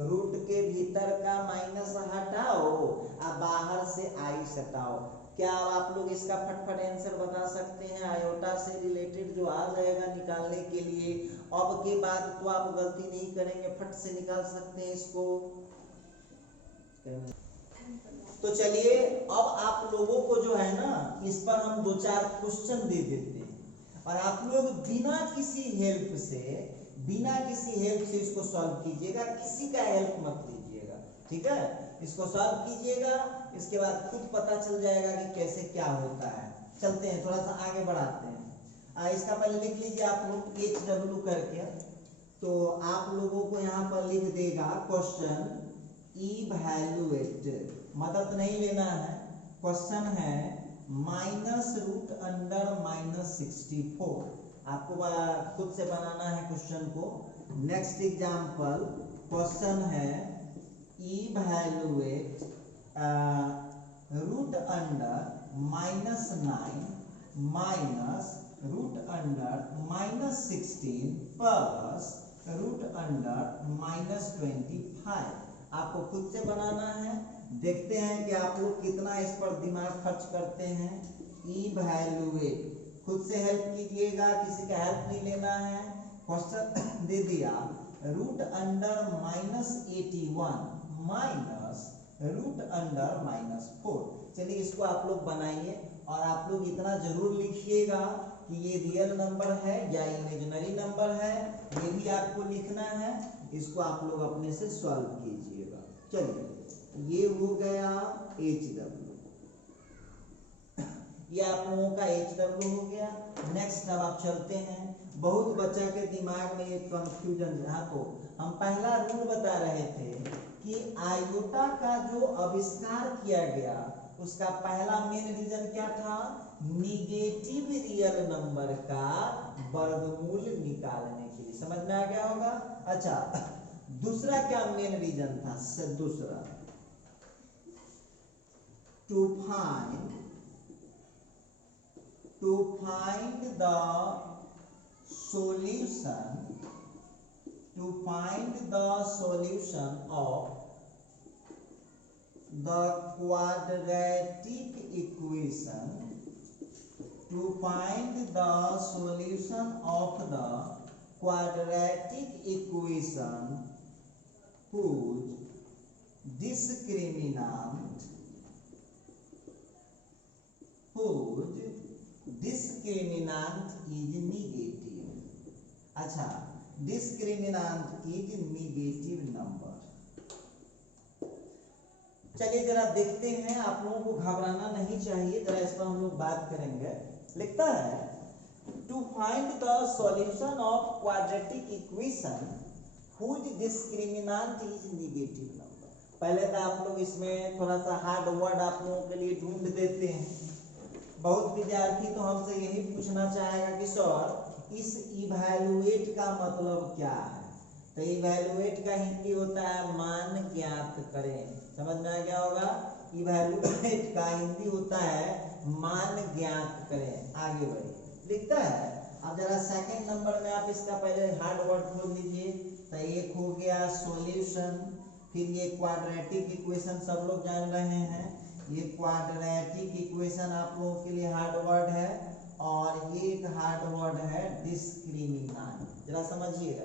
रूट के भीतर का माइनस हटाओ और बाहर से आई सटाओ। क्या आप लोग इसका फटफट आंसर बता सकते हैं, आयोटा से रिलेटेड जो आ जाएगा निकालने के लिए, अब के बाद तो आप गलती नहीं करेंगे, फट से निकाल सकते हैं इसको। तो चलिए अब आप लोगों को जो है ना, इस पर हम 2-4 क्वेश्चन दे देते हैं और आप लोग बिना किसी हेल्प से इसको सॉल्व कीजिएगा, किसी का हेल्प मत लीजिएगा। ठीक है, इसको सॉल्व कीजिएगा, इसके बाद खुद पता चल जाएगा कि कैसे क्या होता है। चलते हैं थोड़ा सा आगे बढ़ाते हैं। इसका पहले लिख लीजिए आप लोग HW करके, तो आप लोगों को यहाँ पर लिख देगा क्वेश्चन इवैल्यूएट, मदद नहीं लेना है, क्वेश्चन है -√64। आपको खुद से बनाना है क्वेश्चन को। नेक्स्ट एग्जाम्पल, क्वेश्चन है इवैल्यूएट √9 -√−16 प्लस √−25। आपको खुद से बनाना है। देखते हैं कि आप लोग कितना इस पर दिमाग खर्च करते हैं। इवैल्यूएट, खुद से हेल्प कीजिएगा, किसी का हेल्प नहीं लेना है। क्वेश्चन दे दिया √√−81 -√4। चलिए इसको आप लोग बनाइए और आप लोग इतना जरूर लिखिएगा कि ये रियल नंबर है या इमेजिनरी नंबर है, ये भी आपको लिखना है। इसको आप लोग अपने से सॉल्व कीजिएगा। चलिए ये हो गया HW, ये आप लोगों का HW हो गया। नेक्स्ट अब आप चलते हैं। बहुत बच्चा के दिमाग में ये कंफ्यूजन था, तो हम पहला रूल बता रहे थे कि आयोटा का जो आविष्कार किया गया उसका पहला मेन रीजन क्या था? निगेटिव रियल नंबर का वर्गमूल निकालने के लिए। समझ में आ गया होगा। अच्छा, दूसरा क्या मेन रीजन था? दूसरा, to find the solution of the quadratic equation, whose discriminant is negative। अच्छा, डिस्क्रिमिनांट इज निगेटिव नंबर। चलिए जरा देखते हैं, आप लोगों को घबराना नहीं चाहिए, जरा इस पर हम लोग बात करेंगे। लिखता है to find the solution of quadratic equation whose discriminant is negative number. पहले तो आप लोग इसमें थोड़ा सा हार्ड वर्ड आप लोगों के लिए ढूंढ देते हैं। बहुत विद्यार्थी तो हमसे यही पूछना चाहेगा कि सर इस इवैल्यूएट का मतलब क्या है? तो इवैल्यूएट का हिंदी होता है मान ज्ञात करें। समझ में आ गया होगा। इवैल्यूएट का हिंदी होता है मान ज्ञात करें। आगे बढ़िए, लिखता है। अब जरा सेकंड नंबर में आप इसका पहले हार्ड वर्ड खोल लीजिए। तो एक हो गया सॉल्यूशन, फिर ये क्वाड्रेटिक इक्वेशन सब लोग जान रहे हैं। ये क्वाड्रेटिक इक्वेशन आप लोगों के लिए हार्ड वर्ड है, और ये एक हार्ड वर्ड है डिस्क्रिमिनांट। जरा समझिएगा,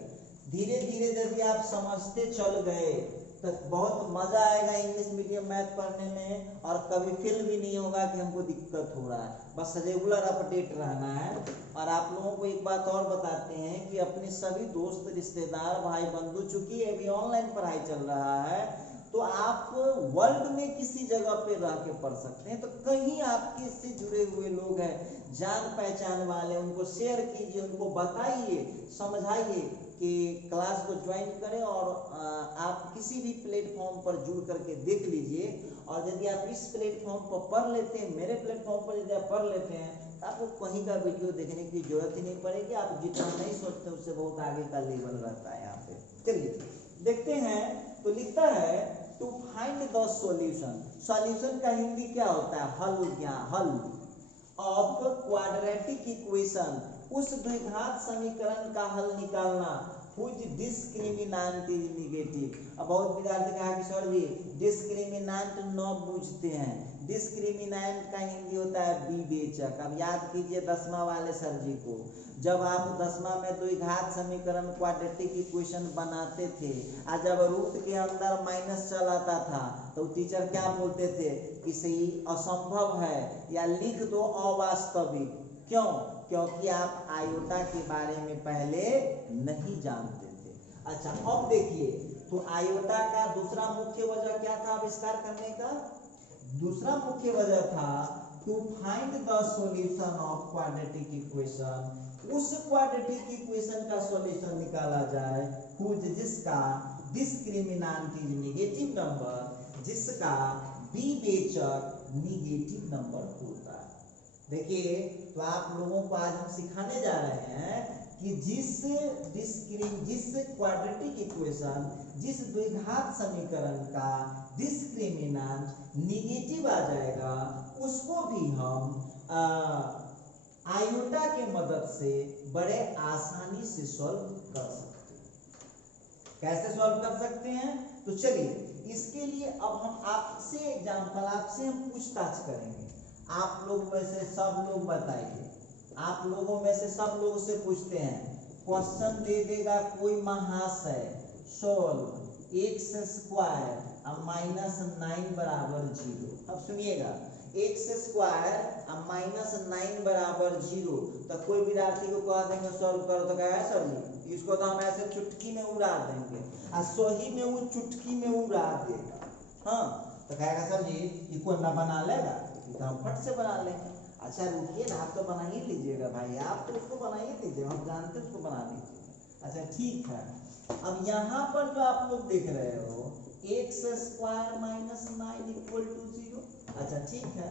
धीरे धीरे यदि आप समझते चल गए तो बहुत मजा आएगा इंग्लिश मीडियम मैथ पढ़ने में, और कभी फील भी नहीं होगा कि हमको दिक्कत हो रहा है। बस रेगुलर अपडेट रहना है। और आप लोगों को एक बात और बताते हैं कि अपने सभी दोस्त, रिश्तेदार, भाई बंधु, चूंकि अभी ऑनलाइन पढ़ाई चल रहा है, तो आप वर्ल्ड में किसी जगह पे रह के पढ़ सकते हैं। तो कहीं आपके इससे जुड़े हुए लोग हैं, जान पहचान वाले, उनको शेयर कीजिए, उनको बताइए, समझाइए कि क्लास को ज्वाइन करें। और आप किसी भी प्लेटफॉर्म पर जुड़ करके देख लीजिए। और यदि आप इस प्लेटफॉर्म पर पढ़ लेते हैं, मेरे प्लेटफॉर्म पर यदि आप पढ़ लेते हैं, तो आपको कहीं का वीडियो देखने की जरूरत ही नहीं पड़ेगी। आप जितना नहीं सोचते उससे बहुत आगे का लेवल रहता है यहाँ पे। चलिए देखते हैं। तो लिखता है to find the solution. Solution का हिंदी क्या होता है? हल। क्या हल? ऑफ क्वाड्रेटिक इक्वेशन, उस द्विघात समीकरण का हल निकालना। Whose discriminant is negative. अब बहुत विद्यार्थी कहा कि सर जी डिस्क्रिमिनांट न बूझते हैं। डिस्क्रिमिनांट का हिंदी होता है विवेचक। अब याद कीजिए 10वां वाले सर जी को, जब आप 10वां में द्विघात समीकरण क्वाड्रेटिक इक्वेशन बनाते थे, और जब रूट के अंदर माइनस चल आता था, तो टीचर क्या बोलते थे? इसे असंभव है या लिख दो अवास्तविक। क्यों? क्योंकि आप आयोटा के बारे में पहले नहीं जानते थे। अच्छा, अब देखिए, तो आयोटा का दूसरा मुख्य वजह क्या था आविष्कार करने का? दूसरा मुख्य वजह था to find the solution of quadratic equation, उस क्वाड्रेटिक इक्वेशन का सॉल्यूशन निकाला जाए हुज, जिसका डिस्क्रिमिनांट इज नेगेटिव नंबर जिसका विवेचक नेगेटिव नंबर होता है। देखिए तो आप लोगों को आज हम सिखाने जा रहे हैं कि जिस क्वाड्रेटिक इक्वेशन, जिस द्विघात समीकरण का डिस्क्रिमिनांट नेगेटिव आ जाएगा उसको भी हम आयोटा के मदद से बड़े आसानी से सॉल्व कर सकते हैं। कैसे सॉल्व कर सकते हैं? तो चलिए इसके लिए अब हम आपसे एग्जांपल, आपसे हम पूछताछ करेंगे। आप लोग में से सब लोग बताइए, आप लोगों में से सब लोग से पूछते हैं, क्वेश्चन दे देगा कोई महाशय, सोल्व एक्स स्क्वायर -9 बराबर 0। अब सुनिएगा, एक्स स्क्वायर -9 बराबर 0, तो कोई विद्यार्थी को कह देंगे सॉल्व करो तो कहेगा सर जी इसको तो हम ऐसे चुटकी में उड़ा देंगे, और सही में वो चुटकी में उड़ा देगा। हाँ तो कहेगा सर जी इसको ना बना लेगा, तो हम फट से बना लेंगे। अच्छा रुकिए ना, आप तो बना ही लीजिएगा भाई, आप तो उसको बना ही लीजिएगा, हम जानते हैं उसको बना लीजिएगा। अच्छा ठीक है, अब यहाँ पर जो आप लोग देख रहे हो एक्स स्क्वायर -9 इक्वल टू 0। अच्छा ठीक है,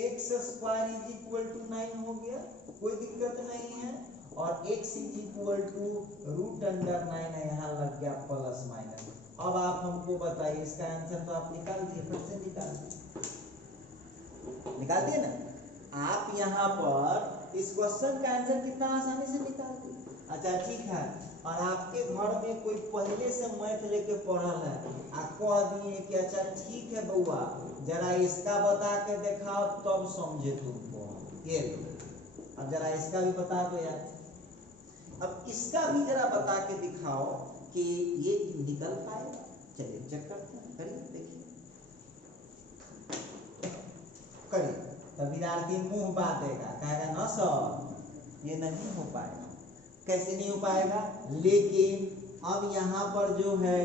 x square is equal to 9 हो गया, कोई दिक्कत नहीं है, और एक्स इज इक्वल टू √9 है, यहाँ लग गया प्लस माइनस। अब आप हमको बताइए इसका आंसर तो आप निकाल दिए, फिर से निकाल दिए ना आप। यहाँ पर इस क्वेश्चन का आंसर कितना आसानी से निकाल दिए। अच्छा ठीक है, और आपके घर में कोई पहले से मैथ लेके पढ़ल है, आप कह दिए कि अच्छा ठीक है बउआ जरा इसका बता के दिखाओ तब समझे तुमको, ये अब जरा इसका भी बता दो यार। अब इसका भी जरा बता के दिखाओ कि ये निकल पाएगा। चलिए चेक करते हैं, करिए देखिए, करिए। तो विद्यार्थी मुंह बातेगा, कहेगा ना सर ये नहीं हो पाएगा। कैसे नहीं हो पाएगा? लेकिन अब यहाँ पर जो है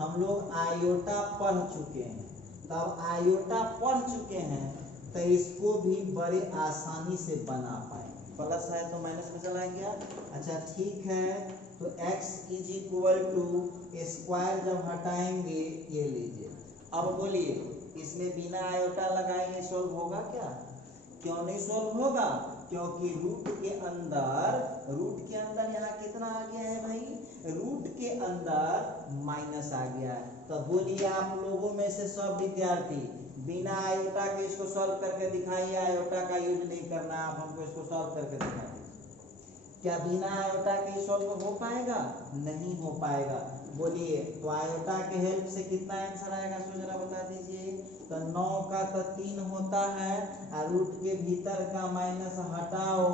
हम लोग आयोटा पढ़ चुके हैं, तब आयोटा पढ़ चुके हैं तो इसको भी बड़े आसानी से बना पाए। प्लस है तो माइनस में चलाएंगे आप। अच्छा ठीक है, तो x is equal to square जब हटाएंगे ये लीजिए। अब बोलिए इसमें बिना आयोटा लगाए ये सॉल्व होगा क्या? क्यों नहीं सॉल्व होगा? क्योंकि रूट के अंदर यहाँ कितना आ गया है भाई? रूट के अंदर माइनस आ गया है। तो बोलिए आप लोगों में से सब विद्यार्थी बिना आयोटा के इसको सॉल्व करके दिखाइए, आयोटा का यूज नहीं करना, आप हमको इसको सॉल्व करके दिखाइए। क्या बिना आयोटा के सॉल्व हो पाएगा? नहीं हो पाएगा। बोलिए तो आयोटा के हेल्प से कितना आंसर आएगा सो जरा बता दीजिए। तो 9 का तो 3 होता है, और रूट के भीतर का माइनस हटाओ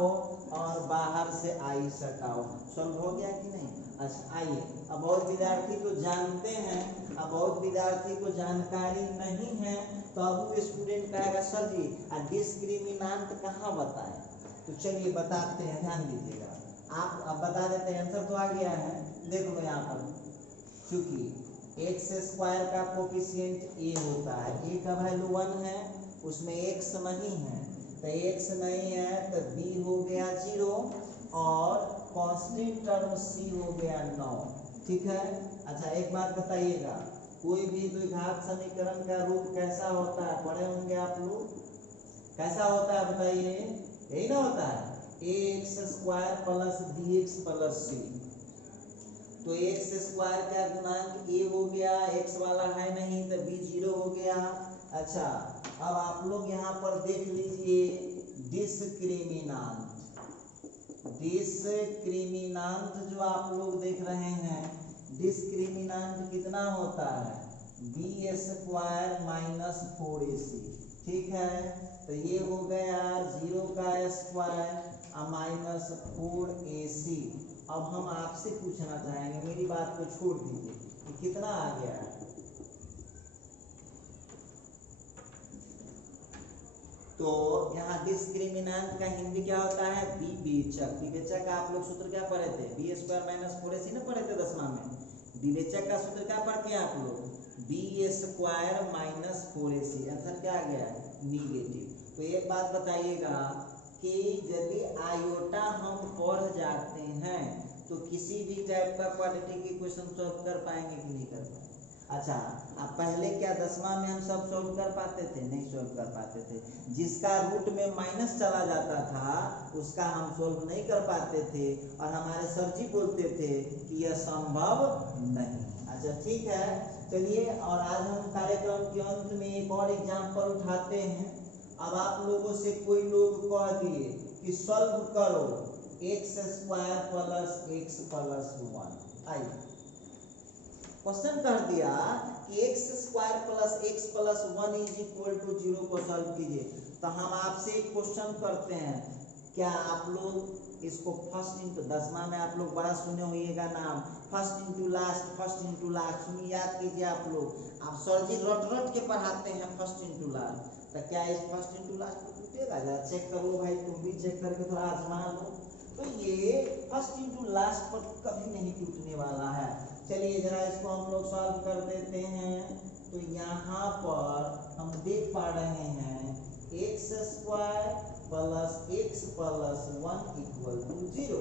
और बाहर से आई सटाओ। सॉल्व हो गया कि नहीं? अच्छा आइए, अब बहुत विद्यार्थी तो जानते हैं, अब बहुत विद्यार्थी को जानकारी नहीं है, तो अब वो स्टूडेंट कहेगा सर जी डिस्क्रिमिनांट कहाँ बताएं? तो चलिए बताते हैं, ध्यान दीजिएगा। आप अब बता देते हैं, आंसर तो आ गया है, देख लो यहाँ पर। चूंकि एक्स स्क्वायर का कोफिशिएंट a होता है, a का वैल्यू 1 है, उसमें x नहीं है, तो x नहीं है तो b हो गया 0 और कांस्टेंट टर्म c हो गया 9। ठीक है। अच्छा एक बात बताइएगा, कोई भी द्विघात समीकरण का रूप कैसा होता है? पढ़े होंगे आप लोग, कैसा होता है बताइए? यही ना होता है ax square plus bx plus c। तो एक्स स्क्वायर का गुणांक a हो गया, x वाला है नहीं तो b 0 हो गया। अच्छा अब आप लोग यहाँ पर देख लीजिए डिस्क्रिमिनांट जो आप लोग देख रहे हैं, डिस्क्रिमिनांट कितना होता है? b square minus 4ac। ठीक है, तो ये हो गया 0 का स्क्वायर माइनस 4ac। अब हम आपसे पूछना चाहेंगे, मेरी बात को छोड़ दीजिए, कि कितना आ गया है? तो यहाँ डिस्क्रिमिनांट का हिंदी क्या होता है? विवेचक। विवेचक का आप लोग सूत्र क्या पढ़े थे? b स्क्वायर माइनस 4ac ना पढ़े थे 10वां में। विवेचक का सूत्र क्या पढ़ के आप लोग? b square minus 4ac। Answer क्या आ गया? निगेटिव। तो एक बात बताइएगा कि यदि आयोटा हम पढ़ जाते हैं तो किसी भी टाइप का क्वाड्रेटिक इक्वेशन सॉल्व कर पाएंगे कि नहीं कर पाएंगे। अच्छा, अब पहले क्या 10वां में हम सब सॉल्व कर पाते थे? नहीं सॉल्व कर पाते थे। जिसका रूट में माइनस चला जाता था उसका हम सॉल्व नहीं कर पाते थे और हमारे सर जी बोलते थे कि यह संभव नहीं। अच्छा ठीक है, चलिए और आज हम कार्यक्रम के अंत में एक और एग्जाम्पल उठाते हैं। अब आप लोगों से कोई लोग कह दिए कि सॉल्व करो x² + x + 1। आइए क्वेश्चन कर दिया कि x² + x + 1 = 0 को सॉल्व कीजिए। तो हम आपसे एक क्वेश्चन करते हैं, क्या आप लोग इसको फर्स्ट इंटू 10वां में आप लोग बड़ा सुने होइएगा नाम, फर्स्ट इंटू लास्ट सुनिए, याद कीजिए आप लोग। आप सर जी रट के पढ़ाते हैं फर्स्ट इंटू लास्ट, तो क्या इस फर्स्ट इंटू लास्ट को टूटेगा? जरा चेक कर लो भाई, तुम भी चेक करके थोड़ा आजमा लो। तो ये फर्स्ट इंटू लास्ट पर कभी नहीं टूटने वाला है। चलिए जरा इसको हम लोग सॉल्व कर देते हैं। तो यहाँ पर हम देख पा रहे हैं x² + x + 1 = 0।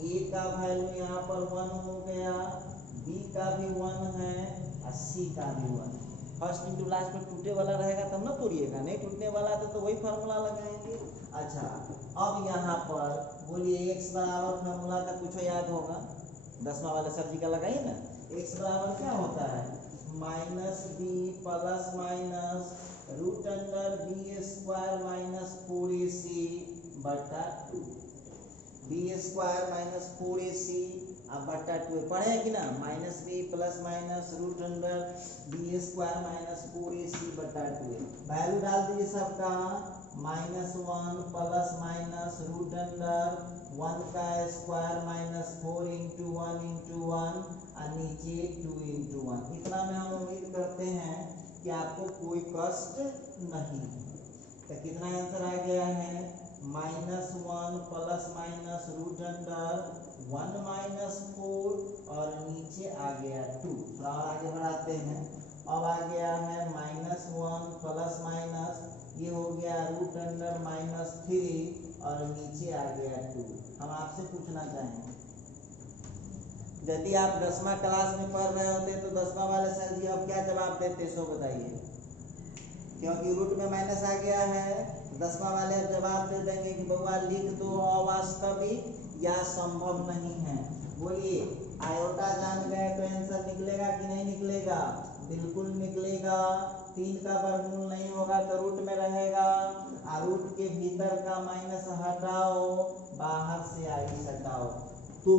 a का वैल्यू यहाँ पर 1 हो गया, b का भी 1 है और c का भी 1। फर्स्ट इंटू लास्ट पर टूटे वाला रहेगा तब ना तोड़िएगा, नहीं टूटने वाला तो वही फार्मूला लगाएंगे। अच्छा अब यहाँ पर बोलिए x बराबर फार्मूला का कुछ याद होगा, 10वां वाले सर जी का लगाइए ना। x बराबर क्या होता है? -b plus minus √b² - 4ac बटा 2। b² - 4ac अब बटा 2 पढ़े हैं कि ना? -b plus minus √b² - 4ac बटा 2। वैल्यू डाल दीजिए सबका, -1 प्लस माइनस √1 का स्क्वायर -4 × 1 × 1 और नीचे 2 × 1। इतना में हम उम्मीद करते हैं कि आपको कोई कष्ट नहीं है। तो कितना आंसर आ गया है? -1 प्लस माइनस √1 - 4 और नीचे आ गया 2। थोड़ा आगे बढ़ाते हैं। अब आ गया है -1 प्लस माइनस, ये हो गया √-3 और नीचे आ गया 2। हम आपसे पूछना चाहेंगे, यदि आप 10वां क्लास में पढ़ रहे होते तो 10वां वाले सर जी अब क्या जवाब देते सो बताइए। क्योंकि रूट में माइनस आ गया है, 10वां वाले अब जवाब दे देंगे कि बउआ लिख दो अवास्तविक या संभव नहीं है। बोलिए आयोटा जान गए तो आंसर निकलेगा कि नहीं निकलेगा? बिल्कुल निकलेगा। 3 का वर्गमूल नहीं होगा तो रूट में रहेगा, और रूट के भीतर का माइनस हटाओ, बाहर से आई हटाओ। तो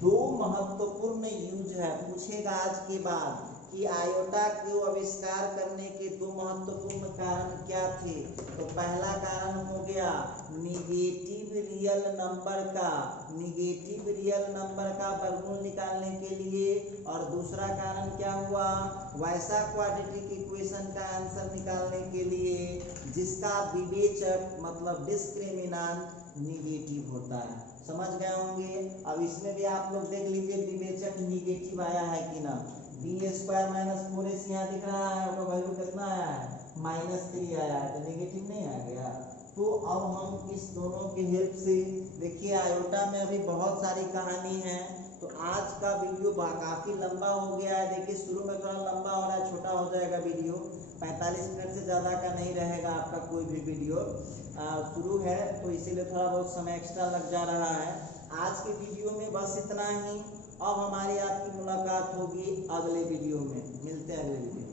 दो महत्वपूर्ण यूज है, पूछेगा आज के बाद कि आयोटा को आविष्कार करने के 2 महत्वपूर्ण कारण क्या थे। तो पहला कारण हो गया निगेटिव रियल नंबर का वर्गमूल निकालने के लिए, और दूसरा कारण क्या हुआ? वैसा क्वाड्रेटिक इक्वेशन का आंसर निकालने के लिए जिसका विवेचक मतलब डिस्क्रिमिनेंट निगेटिव होता है। समझ गए होंगे। अब इसमें भी आप लोग देख लीजिए विवेचक निगेटिव आया है कि ना। b² - 4ac यहाँ दिख रहा है, उसका वैल्यू कितना आया है? -3 आया है, तो निगेटिव नहीं आ गया। तो अब हम इस दोनों की हेल्प से देखिए, आयोटा में अभी बहुत सारी कहानी है। तो आज का वीडियो काफ़ी लंबा हो गया है। देखिए शुरू में थोड़ा लंबा हो रहा है, छोटा हो जाएगा वीडियो, 45 मिनट से ज़्यादा का नहीं रहेगा आपका कोई भी वीडियो। शुरू है तो इसीलिए थोड़ा बहुत समय एक्स्ट्रा लग जा रहा है। आज के वीडियो में बस इतना ही। अब हमारी आपकी मुलाकात होगी अगले वीडियो में। मिलते हैं अगले वीडियो।